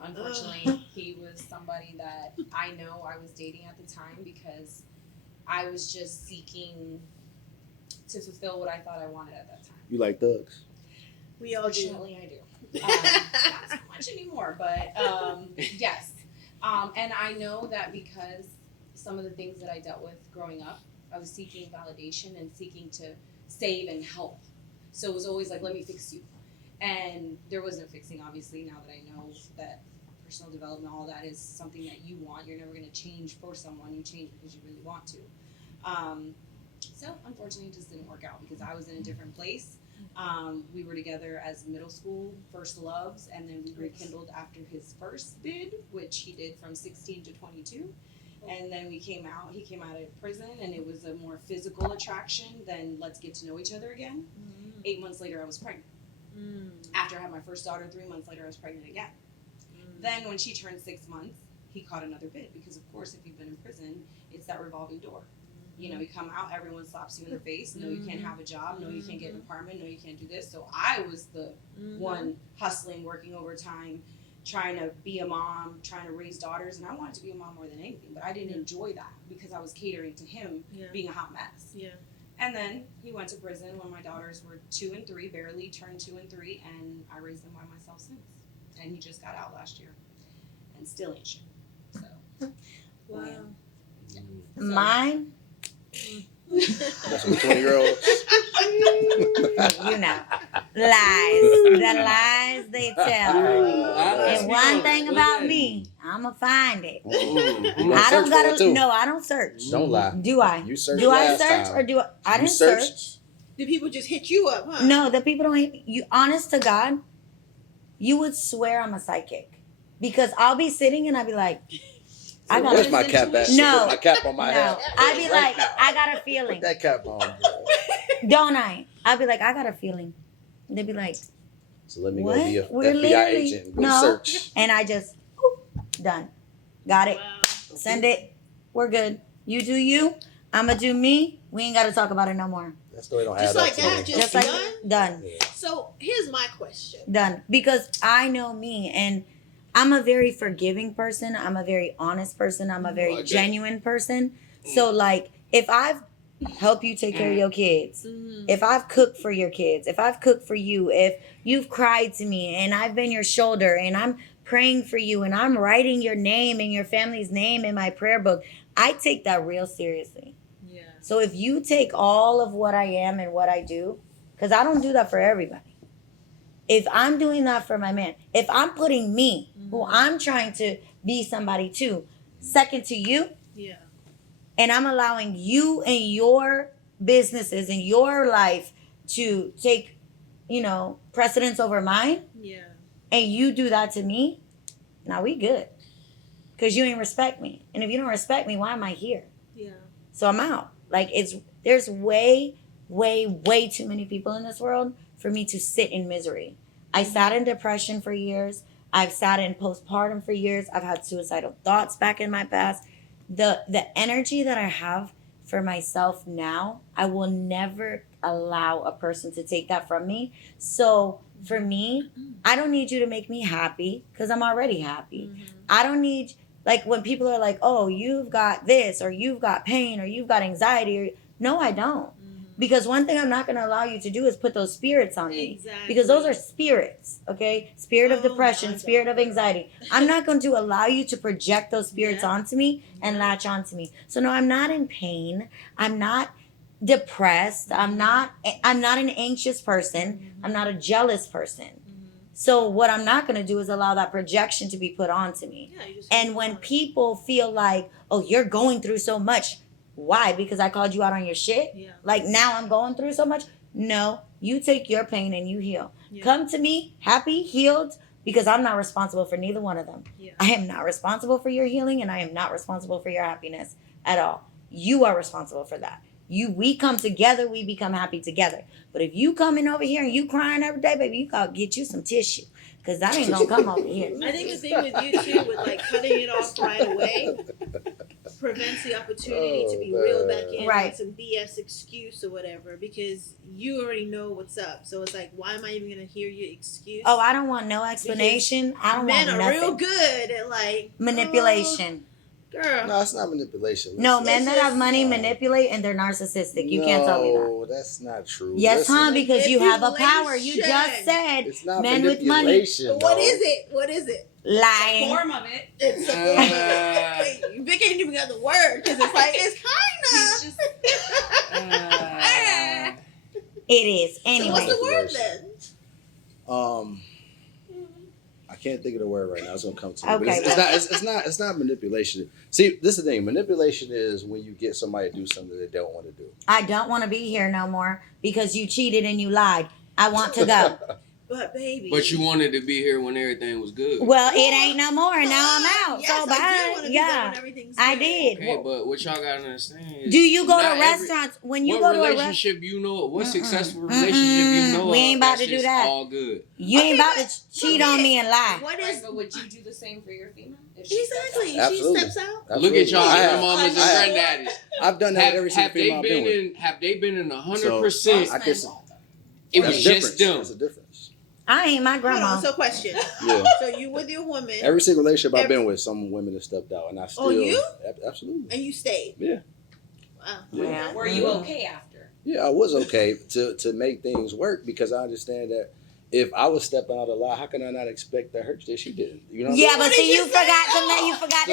Unfortunately, he was somebody that I know I was dating at the time because I was just seeking to fulfill what I thought I wanted at that time. You like thugs? We all do. Fortunately, I do. Not so much anymore, but yes. And I know that because some of the things that I dealt with growing up, I was seeking validation and seeking to save and help. So it was always like, let me fix you. And there was no fixing, obviously, now that I know that personal development, all that is something that you want. You're never going to change for someone. You change because you really want to. So unfortunately, it just didn't work out because I was in a different place. We were together as middle school first loves, and then we rekindled after his first bid, which he did from 16 to 22. And then he came out of prison, and it was a more physical attraction than let's get to know each other again. 8 months later, I was pregnant. After I had my first daughter, 3 months later, I was pregnant again. Then when she turned 6 months, he caught another bid because, of course, if you've been in prison, it's that revolving door. You know, you come out, everyone slaps you in the face. No, you can't have a job. No, you can't get an apartment. No, you can't do this. So I was the one hustling, working overtime, trying to be a mom, trying to raise daughters. And I wanted to be a mom more than anything, but I didn't enjoy that because I was catering to him being a hot mess. Yeah. And then he went to prison when my daughters were 2 and 3, barely turned 2 and 3, and I raised them by myself since. And he just got out last year and still ain't shit. So, Wow. Mine, That's some 20-year-olds. you know, lies. The lies they tell. And one thing about me, I'ma find it. I don't gotta. No, I don't search. Don't lie. Do I? You searched Do I last search time. or do I? I You didn't searched. search. Did people just hit you up, huh? No, the people don't hate you. Honest to God, you would swear I'm a psychic because I'll be sitting and I'll be like, I got. Where's my cap at? No. Put my cap on my head. I'd be Right like, now. I got a feeling. Put that cap on. Bro. Don't I? I'd be like, I got a feeling. They'd be like, So let me what? go be a We're FBI literally agent and go no, search. and I just done. Got it. Wow. Send it. We're good. You do you. I'ma do me. We ain't gotta talk about it no more. That story don't Just add like up to that, me. just like done? done. Yeah. So here's my question. Done. Because I know me and I'm a very forgiving person. I'm a very honest person. I'm a very Okay. genuine person. So like if I've helped you take care of your kids, if I've cooked for your kids, if I've cooked for you, if you've cried to me and I've been your shoulder and I'm praying for you and I'm writing your name and your family's name in my prayer book, I take that real seriously. Yeah. So if you take all of what I am and what I do, because I don't do that for everybody. If I'm doing that for my man, if I'm putting me, who I'm trying to be somebody too, second to you, Yeah. and I'm allowing you and your businesses and your life to take, precedence over mine, Yeah. and you do that to me, now we good. Because you ain't respect me. And if you don't respect me, why am I here? Yeah. So I'm out. Like there's way, way, way too many people in this world for me to sit in misery. I sat in depression for years. I've sat in postpartum for years. I've had suicidal thoughts back in my past. The energy that I have for myself now, I will never allow a person to take that from me. So for me, I don't need you to make me happy because I'm already happy. I don't need, like when people are like, oh, you've got this or you've got pain or you've got anxiety. No, I don't. Because one thing I'm not going to allow you to do is put those spirits on me. Exactly. Because those are spirits, okay? Spirit of Oh, depression, my spirit God. of anxiety. I'm not going to allow you to project those spirits onto me and latch onto me. So no, I'm not in pain. I'm not depressed. I'm not an anxious person. I'm not a jealous person. So what I'm not going to do is allow that projection to be put onto me. Yeah, you just And when people feel like, oh, you're going through so much, why? Because I called you out on your shit? Yeah. Like now I'm going through so much? No, you take your pain and you heal. Yeah. Come to me happy, healed, because I'm not responsible for neither one of them. Yeah. I am not responsible for your healing and I am not responsible for your happiness at all. You are responsible for that. We come together, we become happy together. But if you coming over here and you crying every day, baby, you gotta get you some tissue. Cause that ain't gonna come over here. I think the thing with you too, with like cutting it off right away, prevents the opportunity to be reeled back in Right. with some BS excuse or whatever, because you already know what's up. So it's like, why am I even gonna hear your excuse? Oh, I don't want no explanation. I don't Men want are nothing. real good at like Manipulation. Oh, girl. No, it's not manipulation. No, Listen. men that have money No. manipulate and they're narcissistic. You can't tell me that. No, that's not true. Yes, Listen, huh? Because you have a power. You just Manipulation. said It's not men with money. manipulation. But what dog. is it? What is it? lying. Form of it. It's a form of it. Wait, Vic ain't even got the word because it's like it's He's kinda. just It is. So Anyway. what's the word then? I can't think of the word right now. It's gonna come to me. Okay, But it's not manipulation. See, this is the thing. Manipulation is when you get somebody to do something they don't want to do. I don't want to be here no more because you cheated and you lied. I want to go. But baby. But you wanted to be here when everything was good. Well, it ain't no more. Now I'm out. Yes, So I bye. do wanna be there Yeah, when everything's I good. did. Okay, but what y'all gotta understand is, Do you go to not every- restaurants when you what go to a restaurant? relationship you know? What Mm-mm. successful Mm-mm. relationship you know? We ain't of, about to that's do just that. All good. You ain't Okay, about but- to cheat on me and lie. What right, is but would you do the same for your female? If she steps exactly? out? Absolutely. She steps out. Look at y'all, I your have- mamas and I have- granddaddies. I've done that with every single Have they female I've been been with. in? Have they been in So, 100%? I guess- It That's was a just difference. them. That's a difference. I ain't my Hold grandma. on. So question. Yeah. So you with your woman Every single relationship I've been with, some women have stepped out, and I still. you? Absolutely. and you stayed. Yeah. Wow. Yeah. Were you Mhm. okay after? Yeah, I was okay to make things work because I understand that if I was stepping out a lot, how can I not expect the hurt that she did? You know what Yeah, I'm but What see, did you you forgot say? to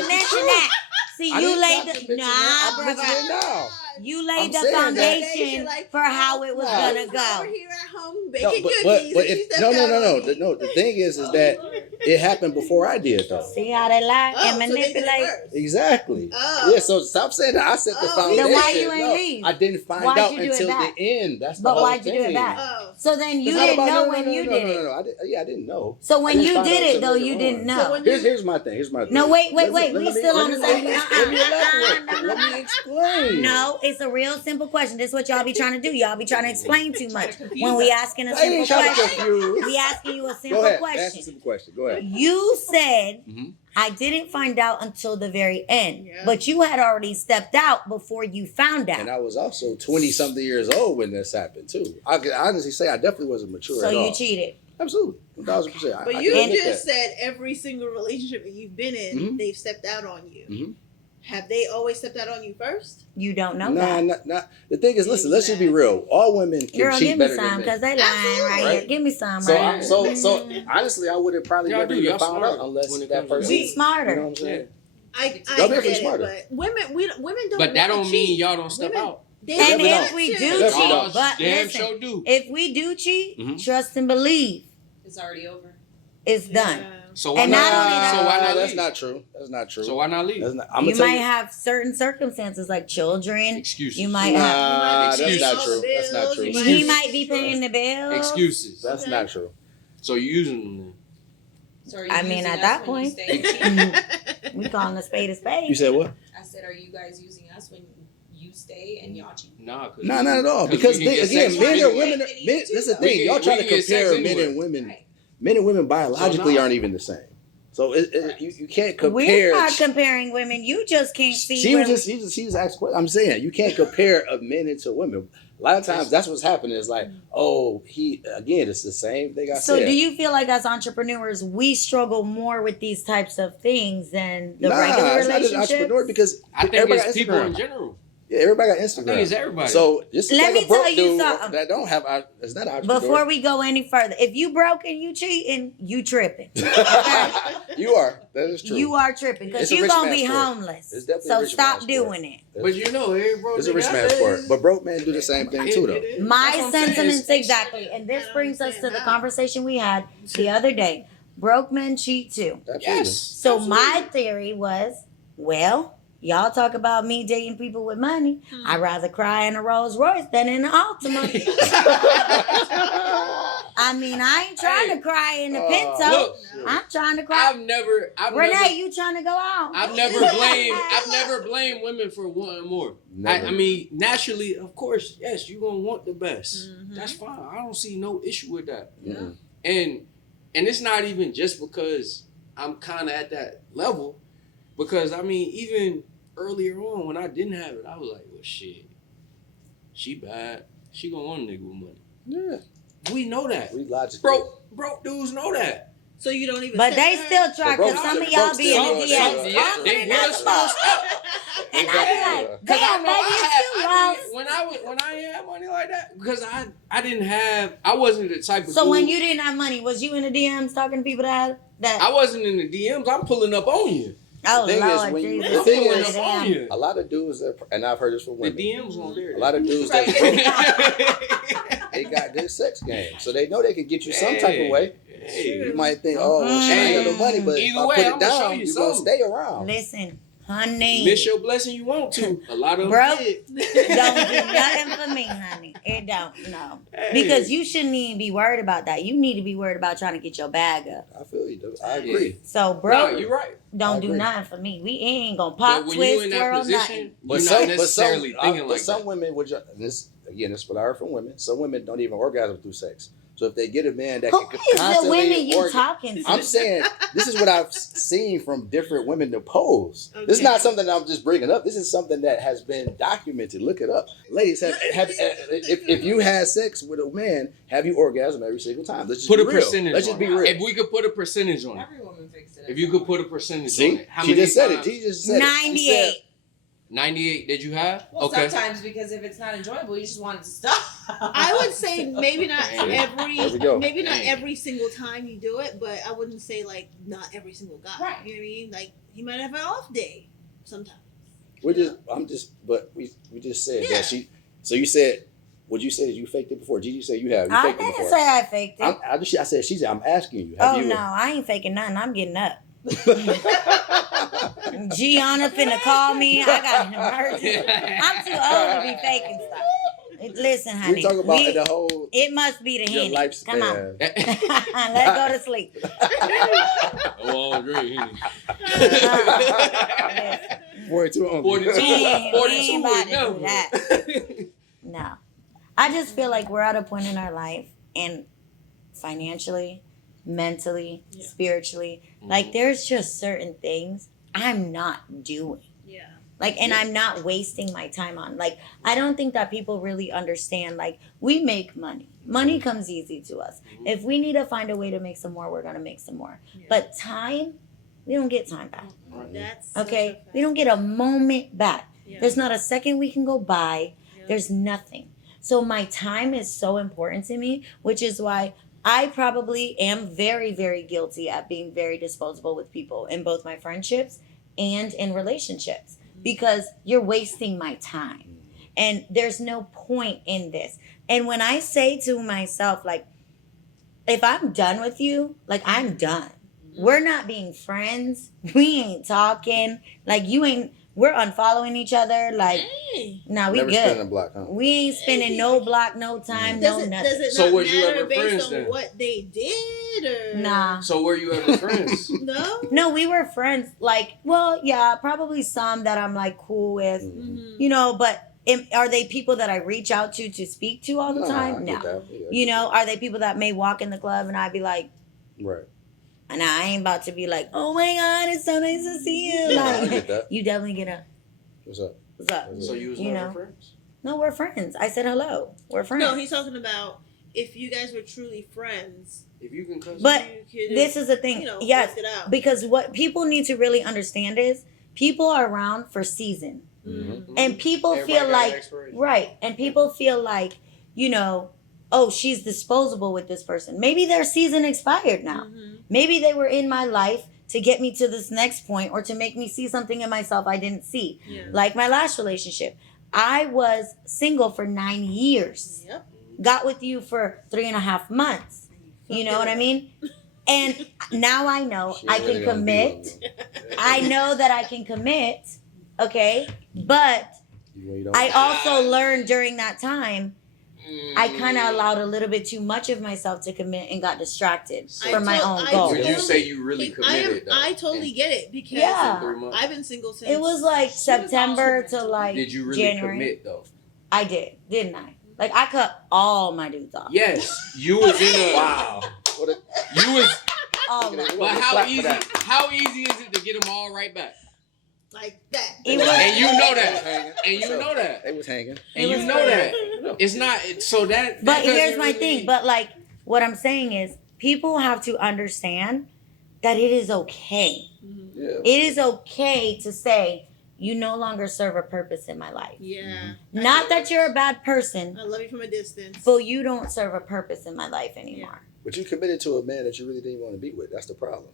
mention It's true. that. See, I you didn't laid stop to the mention that. I'm mentioning it brother. now. You laid I'm the saying that. foundation for how it was No. gonna Over go. here at home No, baking but cookies. but and she if stepped no out on you. the thing is that it happened before I did though. See how they lie Oh, and so they did it manipulate. first. Exactly. Oh. Yeah, so stop saying that. I set the Oh. foundation. Then why you ain't No, leave? I didn't find Why'd out you do it until back? the end. That's the But whole why'd you do it thing. back? Oh. So then you It's not didn't about- know no, when no, you no, did no, it. no, no. I didn't know. So I when didn't you find did out it till though, later you on. didn't So know. when Here's my thing. No, wait. Let We me- still on the let same. me- Let me elaborate. Let me explain. No, it's a real simple question. This is what y'all be trying to do. Y'all be trying to explain too much to confuse when we us. asking a I simple ain't trying to question. confuse. We asking you a Go simple ahead. Ask a question. simple question. Go ahead. You said Mhm. I didn't find out until the very end, Yeah. but you had already stepped out before you found And out. I was also 20 something years old when this happened too. I can honestly say I definitely wasn't mature So at all. you cheated. Absolutely, 1,000%. But I you can admit just that. said every single relationship that you've been in, Mhm. they've stepped out on you. Mhm. Have they always stepped out on you first? You don't know Nah, that. not. The thing is, listen. Let's just be real. All women can Girl, cheat give me better some than because men. they lying right here. Right. Give me some. So, right so here. honestly, I would have probably Y'all never do. even Y'all found smart out unless when it that comes to person. We cheating. smarter. You know what I'm saying? I Y'all get definitely it, smarter. but women don't. But that wanna don't mean cheat. y'all don't step Women- out. They And Definitely if want we to. do Definitely cheat, don't. but Damn listen, sure do. if we do cheat, Mhm. trust and believe, It's already over. it's done. Yeah. So why And not? not only that- So why not That's leave? not true. That's not true. So why not leave? That's not, I'm You gonna tell might you. have certain circumstances like children. Excuses. You might have. Nah, that's Excuses. not true. That's not true. Bills, He might be paying the bills. Excuses. That's Okay. not true. So you using them then. So are you I mean, using at us that when you point- stay and cheat? We calling a spade a You spade. said what? I said, are you guys using us when you stay and y'all cheat? Nah, cause No, not at all. 'cause Because we can get again, sex men from and women. anywhere. Men, this is the We thing. can- Y'all try we to can get compare sex men anywhere. and women. Right. Men and women biologically So aren't even the same. So you can't compare. We're not comparing women. You just can't see. She was where- just he just asked questions. I'm saying you can't compare a men into women. A lot of times that's what's happening. It's like, oh, it's the same thing I So said. do you feel like as entrepreneurs we struggle more with these types of things than the nah, regular it's not just relationships? entrepreneur because I think everybody it's got people Instagram. in general. Yeah, everybody got I think it's Instagram. everybody. So just Let like me a broke tell you dude something. that don't have, it's not entrepreneur. Before we go any further, if you broke and you cheating, you tripping. You are. That is true. You are tripping because It's a you're rich gonna man's be sport. homeless. It's definitely a So rich stop man's sport. doing it. but you know, every broke It's a nigga rich out man's there sport. is- But broke men do the same thing too, though. It is. That's My what I'm saying. sentiments It's- exactly, and this I don't brings us to understand the how. conversation we had the other day. Broke men cheat too. Absolutely. Yes. So absolutely. my theory was, well, y'all talk about me dating people with money. I'd rather cry in a Rolls Royce than in an Altima. I mean, I ain't trying to cry in a Pinto. Look, I'm trying to cry. I've never Renee, you trying to go out? I've never blamed women for wanting more. Never. I mean, naturally, of course, yes, you're gonna want the best. Mhm. That's fine. I don't see no issue with that. Mm-mm. And it's not even just because I'm kind of at that level, because I mean, even earlier on when I didn't have it, I was like, well, shit, she bad. She gonna want a nigga with money. Yeah. We know that. We logical. Broke dudes know that. So you don't even. But step they her? still try But because broke- some of broke y'all be in still the go- DMs. still- yeah, confident they as will fuck. And I be like, Cause damn, baby, it's too lost. when I ain't had money like that, because I didn't have, I wasn't the type of So dude, when you didn't have money, was you in the DMs talking to people that I wasn't in the DMs, I'm pulling up on you. Oh The thing is, Lord when you- Jesus, the thing Lord, is- damn. you. A lot of dudes that, and I've heard this from The women. DMs won't dare A lot of dudes that that. they got good sex game, so they know they can get you some type of way. Hey. You might think, oh, well, she ain't got no money, but if Either I way, put I'ma it show down, you you're gonna something. stay around. Listen, honey, Miss your blessing, you want to. A lot of bro, Yeah. don't do nothing for me, honey. It don't, no. Hey. Because you shouldn't even be worried about that. You need to be worried about trying to get your bag up. I feel you, dude. I agree. So, bro, No, you're right. don't I do agree. nothing for me. We ain't gonna But pop, when twist, you in that twirl, position, nothing. you're not necessarily thinking but like some that. women would just, this again, this is what I heard from women. Some women don't even orgasm through sex. So if they get a man that Who can is the constantly women you orgasm, talking to? I'm saying this is what I've seen from different women to pose. This is Okay. not something that I'm just bringing up. This is something that has been documented. Look it up, ladies. If you had sex with a man, have you orgasm every single time? Let's just Put be a real. percentage Let's just on be it. real. If we could put a percentage on it. Every woman thinks it. If you could put a percentage on See, it. How she many just said it. times? She just said it. She 98. said, 98 did you have? Well, Okay. sometimes because if it's not enjoyable, you just want it to stop. I would say maybe not Dang. There we go. maybe not Dang. every single time you do it, but I wouldn't say like not every single guy. Right. You know what I mean? Like he might have an off day sometimes. but we just said Yeah. that she. So you said, what you said is you faked it before. Gigi said you have. You I faked it didn't before. say I faked it. I said she said I'm asking you. Have Oh you? no, I ain't faking nothing. I'm getting up. Gianna finna call me. I got an emergency. I'm too old to be faking stuff. Listen, honey. We talk about the whole it must be the your Henny. lifespan. Come on. Let's go to sleep. Oh, I agree. 42 only. 42. We ain't 42 about to no. do that. No. I just feel like we're at a point in our life and financially, mentally, Yeah. spiritually, like there's just certain things I'm not doing. Yeah. Like, and I'm not wasting my time on. Like, I don't think that people really understand. Like, we make money. Money comes easy to us. Mhm. If we need to find a way to make some more, we're going to make some more. Yeah. But time, we don't get time back. That's such a Okay? fact. We don't get a moment back. Yeah. There's not a second we can go by. Yeah. There's nothing. So my time is so important to me, which is why I probably am very, very guilty at being very disposable with people in both my friendships and in relationships because you're wasting my time. And there's no point in this. And when I say to myself, like, if I'm done with you, like, I'm done. We're not being friends. We ain't talking. Like, we're unfollowing each other. Like, Hey. nah, we Never good. spending a block, huh? We ain't spending no block, no time, Does no it nothing. does it So not was you matter ever based friends on then? what they did or Nah. So were you ever friends? No. No, we were friends. Like, well, yeah, probably some that I'm like cool with, Mm-hmm. you know, but are they people that I reach out to speak to all the Nah, I time? get No. that. Yeah, I You get know, are they people that may walk in the club and I'd be like, that. Right. and I ain't about to be like, oh my God, it's so nice to see you. Nah, I Like, get that. you definitely get a, What's up? what's up? So you was You never know. friends? No, we're friends. I said hello. We're friends. No, he's talking about if you guys were truly friends. If you can cuss. But you could, this is the thing. you know, Yes, work it out. because what people need to really understand is people are around for season. Mm-hmm. And people Everybody feel got an like, expiration. right, and people feel like, you know, oh, she's disposable with this person. Maybe their season expired now. Maybe they were in my life to get me to this next point or to make me see something in myself I didn't see. Yeah. Like my last relationship. I was single for 9 years. Yep. Got with you for 3.5 months. You know what I mean? And now I know She I ain't really can gonna be commit. with you. I know that I can commit. Okay. But You don't- I also learned during that time, I kind of Mm. allowed a little bit too much of myself to commit and got distracted I from my own I goals. When you totally- say you really committed, though, I totally get it because Yeah. 3 months. I've been single since It was like She was September also to mental. like Did you really January. commit though? I did, didn't I? Like I cut all my dudes off. Yes, you was in a Wow. What a, You was, All Look my. at it. but Clap how for easy? that. How easy is it to get them all right back? like that. It was- And you know They was that, hanging. and you So, know that, They was hanging. and you was know that. It's not so that. But that here's doesn't my really- thing. But like what I'm saying is, people have to understand that it is okay. Yeah. It is okay to say you no longer serve a purpose in my life. Yeah. Not that you're a bad person, I love you from a distance. but you don't serve a purpose in my life anymore. But you committed to a man that you really didn't want to be with. That's the problem.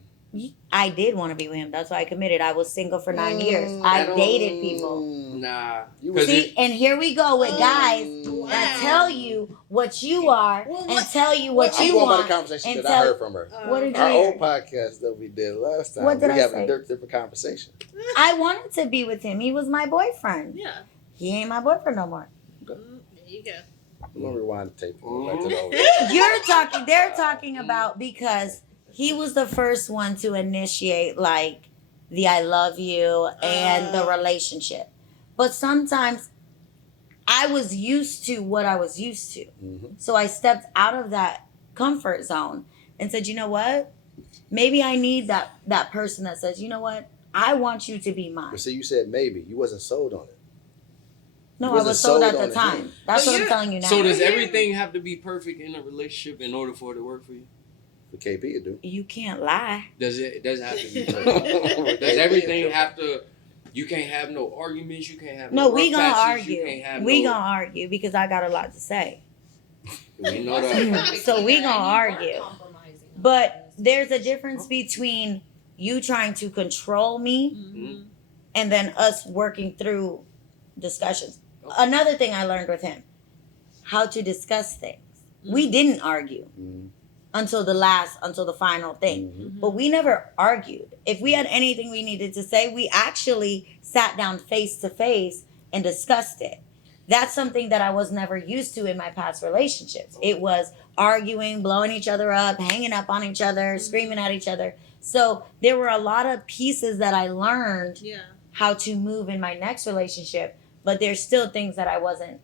I did want to be with him. That's why I committed. I was single for 9 years. I I don't- dated people. Nah, You because See, and here we go with guys Mm. that tell you what you are Well, and what- tell you what I'm you going by want. the conversation and that I tell- heard from her. What did you Our hear? old podcast that we did last time, What did we I having say? a different conversation. I wanted to be with him. He was my boyfriend. Yeah. He ain't my boyfriend no more. There you go. I'm gonna rewind the tape. And go back to the old. They're talking about because he was the first one to initiate like the I love you and the relationship. But sometimes I was used to what I was used to. Mhm. So I stepped out of that comfort zone and said, you know what? Maybe I need that person that says, you know what? I want you to be mine. But see, you said maybe you wasn't sold on it. No, You I wasn't was sold at sold the on it time. then. That's But what I'm you're- telling you now. So does Yeah. everything have to be perfect in a relationship in order for it to work for you? For KP, it do. You can't lie. Does it have to be perfect? Does everything have to? You can't have no arguments. You can't have No, no we rough gonna patches, You argue. can't have We no, gonna argue because I got a lot to say. We know that. So we gonna And you weren't argue. compromising on But this. there's a difference between you trying to control me Mm-hmm. and then us working through discussions. Another thing I learned with him, how to discuss things. We didn't argue Mhm. until the final thing. Mhm. But we never argued. If we had anything we needed to say, we actually sat down face to face and discussed it. That's something that I was never used to in my past relationships. It was arguing, blowing each other up, hanging up on each other, screaming at each other. So there were a lot of pieces that I learned Yeah. how to move in my next relationship, but there's still things that I wasn't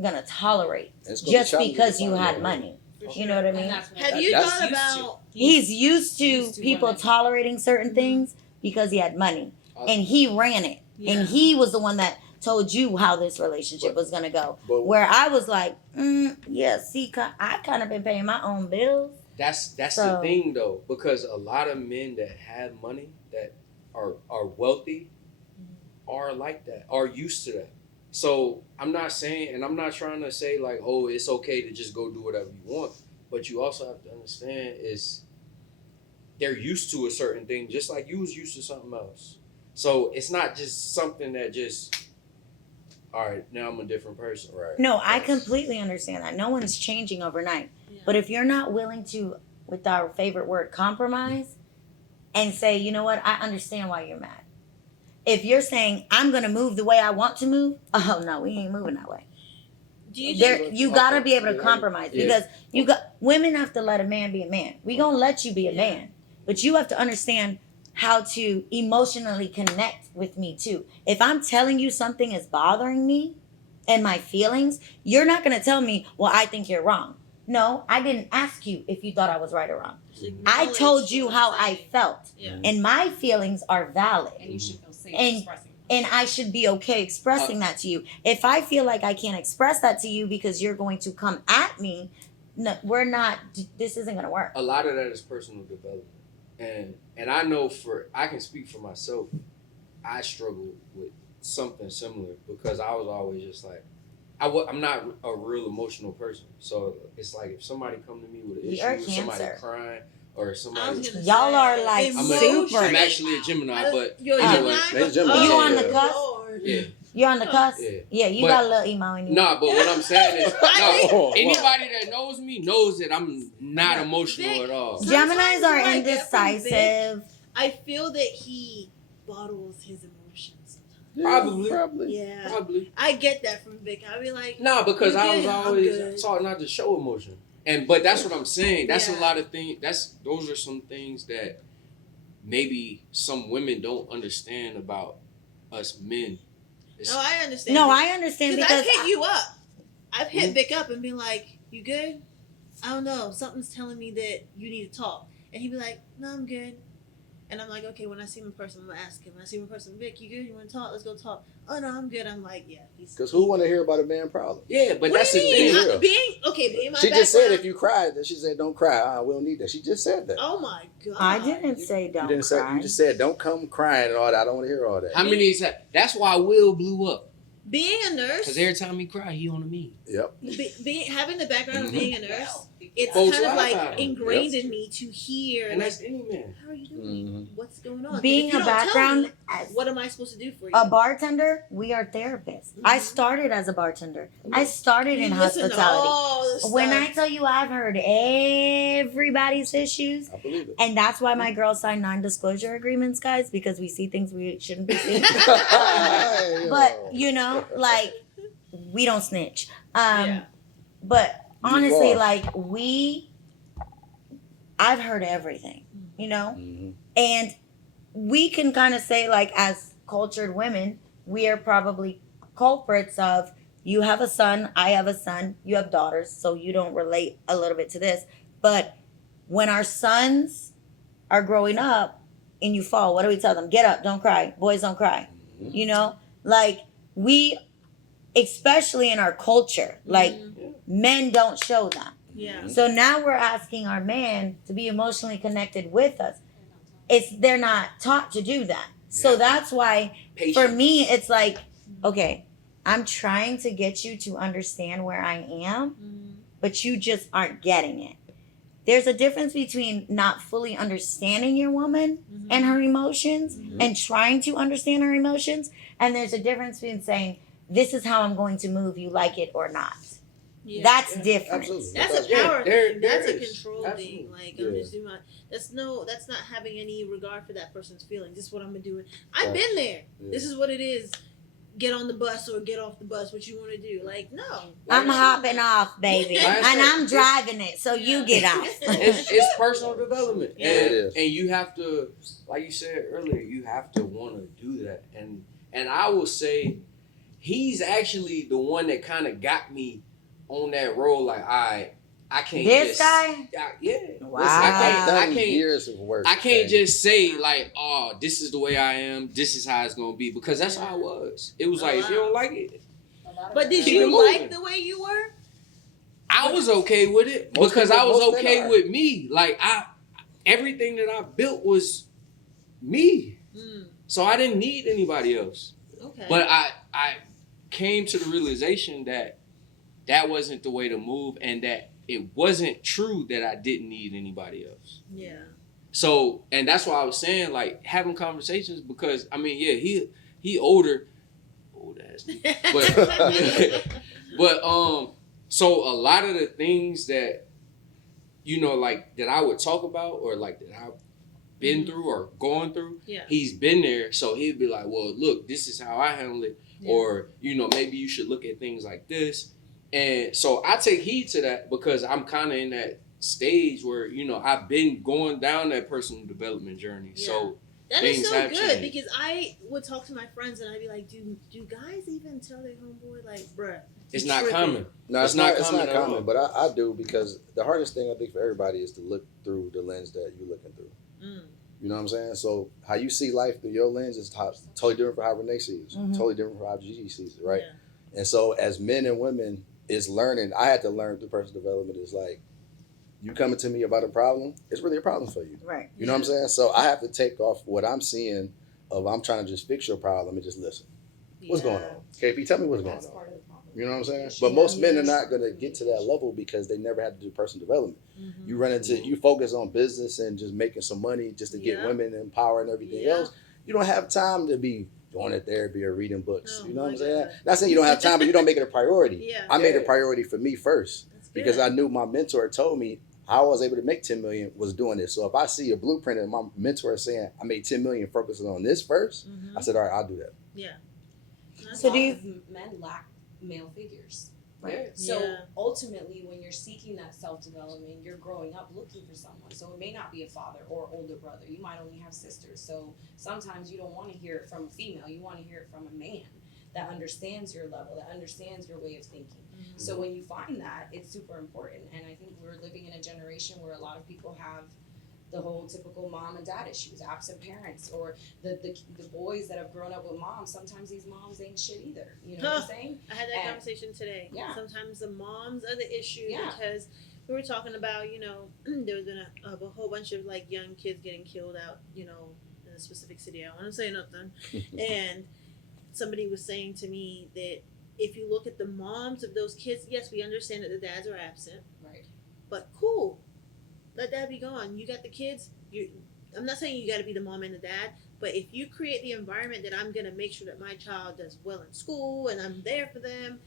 gonna tolerate It's gonna be just challenging because to you find had that. money. For You sure. know what I And mean? that's what Have you That's thought used to. about? He's used Used to to people women. tolerating certain Mhm. things because he had money. Uh, And he ran it. Yeah. And he was the one that told you how this relationship But- was gonna go. But Where I was like, yeah, see, I kind of been paying my own bills. That's the So- thing though, because a lot of men that have money that are wealthy are like that, are used to that. So I'm not saying, and I'm not trying to say like, oh, it's okay to just go do whatever you want, but you also have to understand is they're used to a certain thing, just like you was used to something else. So it's not just something that just, all right, now I'm a different person. right. No, I Yes. completely understand that. No one's changing overnight. Yeah. But if you're not willing to, with our favorite word, compromise, and say, you know what, I understand why you're mad. If you're saying, I'm going to move the way I want to move, oh no, we ain't moving that way. Do you There, think? you got to be able to Yeah. compromise Yeah. because women have to let a man be a man. We going to let you be a man, but you have to understand how to emotionally connect with me too. If I'm telling you something is bothering me and my feelings, you're not going to tell me, well, I think you're wrong. No, I didn't ask you if you thought I was right or wrong. I acknowledge told you what how I'm I saying. felt, Yeah. and my feelings are valid, And you should feel safe And- expressing. and I should be okay expressing that to you. If I feel like I can't express that to you because you're going to come at me, no, we're not. This isn't going to work. A lot of that is personal development, and I know I can speak for myself. I struggle with something similar because I was always just like, I'm not a real emotional person. So it's like if somebody come to me with an You're issue, somebody Cancer. crying, or I was somebody. gonna Y'all say, are like emotion. super. I'm actually a Gemini, but You're a anyway. Gemini? He's a Gemini. You on the Yeah. cusp? Lord. Yeah. You on the cusp? Yeah. Yeah, you But- got a little emo in you. Nah, but what I'm saying is, Right? no, Wow. anybody that knows me knows that I'm not Yeah. emotional Vic, at all. Sometimes Geminis are what I get from indecisive. I feel that he bottles his emotions sometimes. Probably. Probably. Yeah. Probably. I get that from Vic. I'll be like, Nah, because You I was good? I'm always good. taught not to show emotion. But that's what I'm saying. That's a Yeah. lot of things. Those are some things that maybe some women don't understand about us men. It's- oh, I understand. No, I understand Because I've because hit you up. I've hit Mhm. Vic up and been like, you good? I don't know. Something's telling me that you need to talk. And he'd be like, no, I'm good. And I'm like, okay, when I see him in person, I'm going to ask him. When I see him in person, Vic, you good? You want to talk? Let's go talk. Oh, no, I'm good. I'm like, yeah. Because who want to hear about a man problem? yeah, but What that's do the you thing. mean? Yeah. Being my She just said background- if you cry, then she said don't cry. We don't need that. She just said that. Oh, my God. I didn't say don't you didn't say. cry. You just said don't come crying and all that. I don't want to hear all that. How many is that? That's why Will blew up. Being a nurse, Because every time he cry, he on me. Yep. having the background of being a nurse, Well, it's Folks kind of laugh like at him. ingrained Yep. in me to hear, And like, that's any man. how are you doing? Mhm. What's going on? Being If you a don't tell background me, as what am I supposed to do for you? a bartender, we are therapists. I Mhm. started as a bartender. I started You in listen to hospitality. all the When stuff. I tell you I've heard everybody's issues, I believe it. and that's why my girls sign non-disclosure agreements, guys, because we see things we shouldn't be seeing. But you know, like we don't snitch. Yeah. But honestly, are. like I've heard everything, you know, Mhm. and we can kind of say like as cultured women, we are probably culprits of you have a son, I have a son, you have daughters, so you don't relate a little bit to this. But when our sons are growing up and you fall, what do we tell them? Get up, don't cry. Boys don't cry. Mhm. You know, like we, especially in our culture, like Mhm. men don't show that. Yeah. So now we're asking our man to be emotionally connected with us. They're not taught to do that. So Yeah. that's why Patience. for me it's like, okay, I'm trying to get you to understand where I am, Mhm. but you just aren't getting it. There's a difference between not fully understanding your woman Mhm. and her emotions Mhm. and trying to understand her emotions, and there's a difference between saying, this is how I'm going to move, you like it or not. Yeah. That's Yeah, different. Absolutely. That's a Yeah, power there- thing. That's there a is. control Absolutely. thing. Like I'm Yeah. just doing my. That's not having any regard for that person's feelings. This is what I'm gonna do. I've Right. been there. Yeah. This is what it is. Get on the bus or get off the bus. What you want to do? Like no. I'm Like- hopping off, baby, Like I and said, I'm driving it, so you get off. It's personal development. Yeah. And, It is. and you have to, like you said earlier, you have to want to do that. And I will say, he's actually the one that kind of got me on that road. Like, I can't This just, guy? yeah. Wow. Listen, I've done I can't years of work. I can't okay? just say like, oh, this is the way I am. This is how it's gonna be, because that's how I was. It was Oh, like, if you wow. don't like it, But did Keep you it moving. like the way you were? I was okay with it Most because people- I was most men okay are. with me. Like everything that I built was me, Mm, so I didn't need anybody else. okay. But I came to the realization that that wasn't the way to move, and that it wasn't true that I didn't need anybody else. yeah. So, and that's why I was saying, like, having conversations, because I mean, yeah, he older, old ass, but so a lot of the things that, you know, like that I would talk about, or like that I've been through or going through, Yeah. he's been there, so he'd be like, well, look, this is how I handle it, Yeah. or you know, maybe you should look at things like this, and so I take heed to that because I'm kind of in that stage where, you know, I've been going down that personal development journey. Yeah. So That is things so have good changed. because I would talk to my friends and I'd be like, do guys even tell their homeboy like, bruh, it's you not tripping. common. No, It's not it's common not at all. common, but I do, because the hardest thing I think for everybody is to look through the lens that you're looking through. Mm. You know what I'm saying? So how you see life through your lens is totally different from how Renee sees it. Mhm. Totally different from how Gigi sees it, right? Yeah. And so as men and women, it's learning. I had to learn through personal development. Is like, you coming to me about a problem, it's really a problem for you. Right. You know what I'm saying? So I have to take off what I'm seeing of I'm trying to just fix your problem and just listen. What's going on? KP, tell me what's going That's on. part of the problem. You know what I'm saying? But most men are not going to get to that level because they never had to do personal development. Mhm. You run into, you focus on business and just making some money just to get Yeah. women in power and everything Yeah. else. You don't have time to be going to therapy or reading books. Oh You know what my I'm saying? God. Not saying you don't have time, but you don't make it a priority. Yeah. I made it a Yeah. priority for me first That's because good. I knew my mentor told me how I was able to make 10 million was doing this. So if I see a blueprint and my mentor is saying I made 10 million focusing on this first, Mhm. I said, all right, I'll do that. Yeah. That's So do you- Lots of men lack male figures. Yeah. So Yeah. ultimately, when you're seeking that self development, you're growing up looking for someone. So it may not be a father or older brother. You might only have sisters. So sometimes you don't want to hear it from a female. You want to hear it from a man that understands your level, that understands your way of thinking. Mhm. So when you find that, it's super important. And I think we're living in a generation where a lot of people have the whole typical mom and dad issues, absent parents, or the boys that have grown up with moms. Sometimes these moms ain't shit either. You know what I'm saying? I had that And- conversation today. Yeah. Sometimes the moms are the issue Yeah. because we were talking about, there's been a whole bunch of like young kids getting killed out, in a specific city. I don't want to say nothing. And somebody was saying to me that if you look at the moms of those kids, yes, we understand that the dads are absent, Right. but cool. Let that be gone. You got the kids. I'm not saying you got to be the mom and the dad, but if you create the environment that I'm going to make sure that my child does well in school and I'm there for them,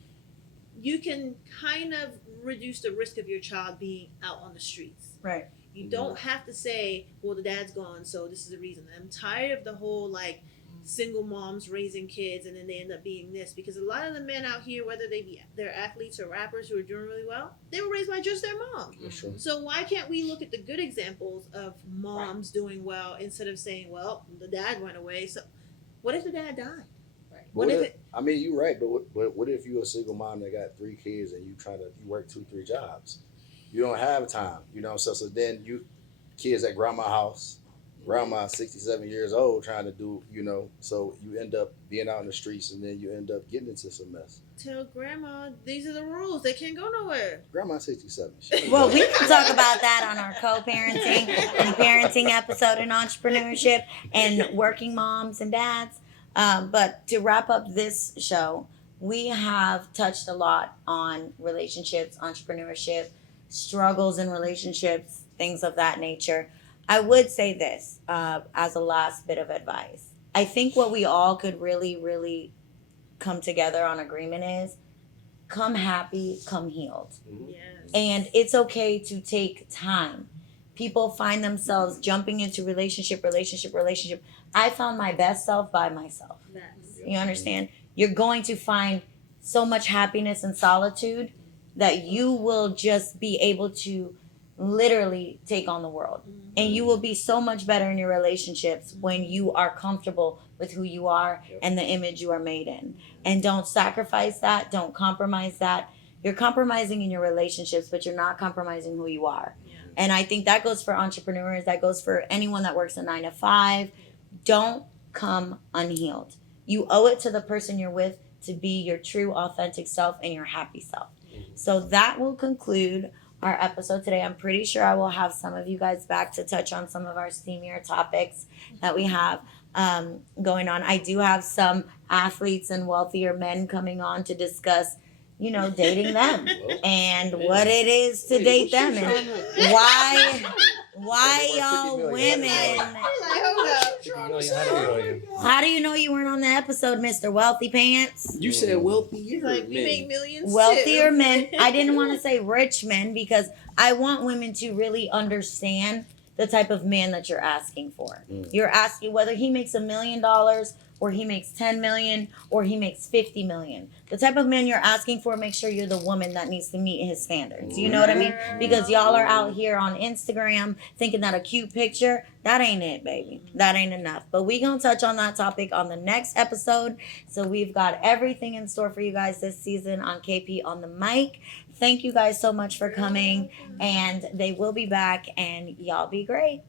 you can kind of reduce the risk of your child being out on the streets. Right. You don't have to say, well, the dad's gone, so this is the reason. I'm tired of the whole like single moms raising kids and then they end up being this, because a lot of the men out here, whether they're athletes or rappers who are doing really well, they were raised by just their mom. That's true. So why can't we look at the good examples of moms doing well instead of saying, well, the dad went away, so what if the dad died? Right. What if I mean, you're right, but what if you're a single mom that got 3 kids and you work 2-3 jobs? You don't have time, so then kids at grandma's house, grandma 67 years old trying to do, so you end up being out in the streets and then you end up getting into some mess. Tell grandma these are the rules. They can't go nowhere. Grandma 67. Well, we can talk about that on our co-parenting and parenting episode in entrepreneurship and working moms and dads. But to wrap up this show, we have touched a lot on relationships, entrepreneurship, struggles in relationships, things of that nature. I would say this as a last bit of advice. I think what we all could really, really come together on agreement is come happy, come healed. Yes. And it's okay to take time. People find themselves jumping into relationship. I found my best self by myself. That's You understand? You're going to find so much happiness and solitude that you will just be able to literally take on the world. And you will be so much better in your relationships when you are comfortable with who you are and the image you are made in. And don't sacrifice that. Don't compromise that. You're compromising in your relationships, but you're not compromising who you are. Yeah. And I think that goes for entrepreneurs. That goes for anyone that works a 9 to 5. Don't come unhealed. You owe it to the person you're with to be your true, authentic self and your happy self. So that will conclude our episode today. I'm pretty sure I will have some of you guys back to touch on some of our steamier topics that we have going on. I do have some athletes and wealthier men coming on to discuss, dating them and what it is to date them and why y'all women. How do you know you weren't on the episode, Mr. Wealthy Pants? You said wealthier Like we men. make millions. Wealthier too. men. I didn't want to say rich men because I want women to really understand the type of man that you're asking for. You're asking whether he makes $1 million or he makes 10 million or he makes 50 million. The type of man you're asking for, make sure you're the woman that needs to meet his standards. You know what I mean? Because y'all are out here on Instagram thinking that a cute picture, that ain't it, baby. That ain't enough. But we gonna touch on that topic on the next episode. So we've got everything in store for you guys this season on KP on the mic. Thank you guys so much for coming, and they will be back, and y'all be great.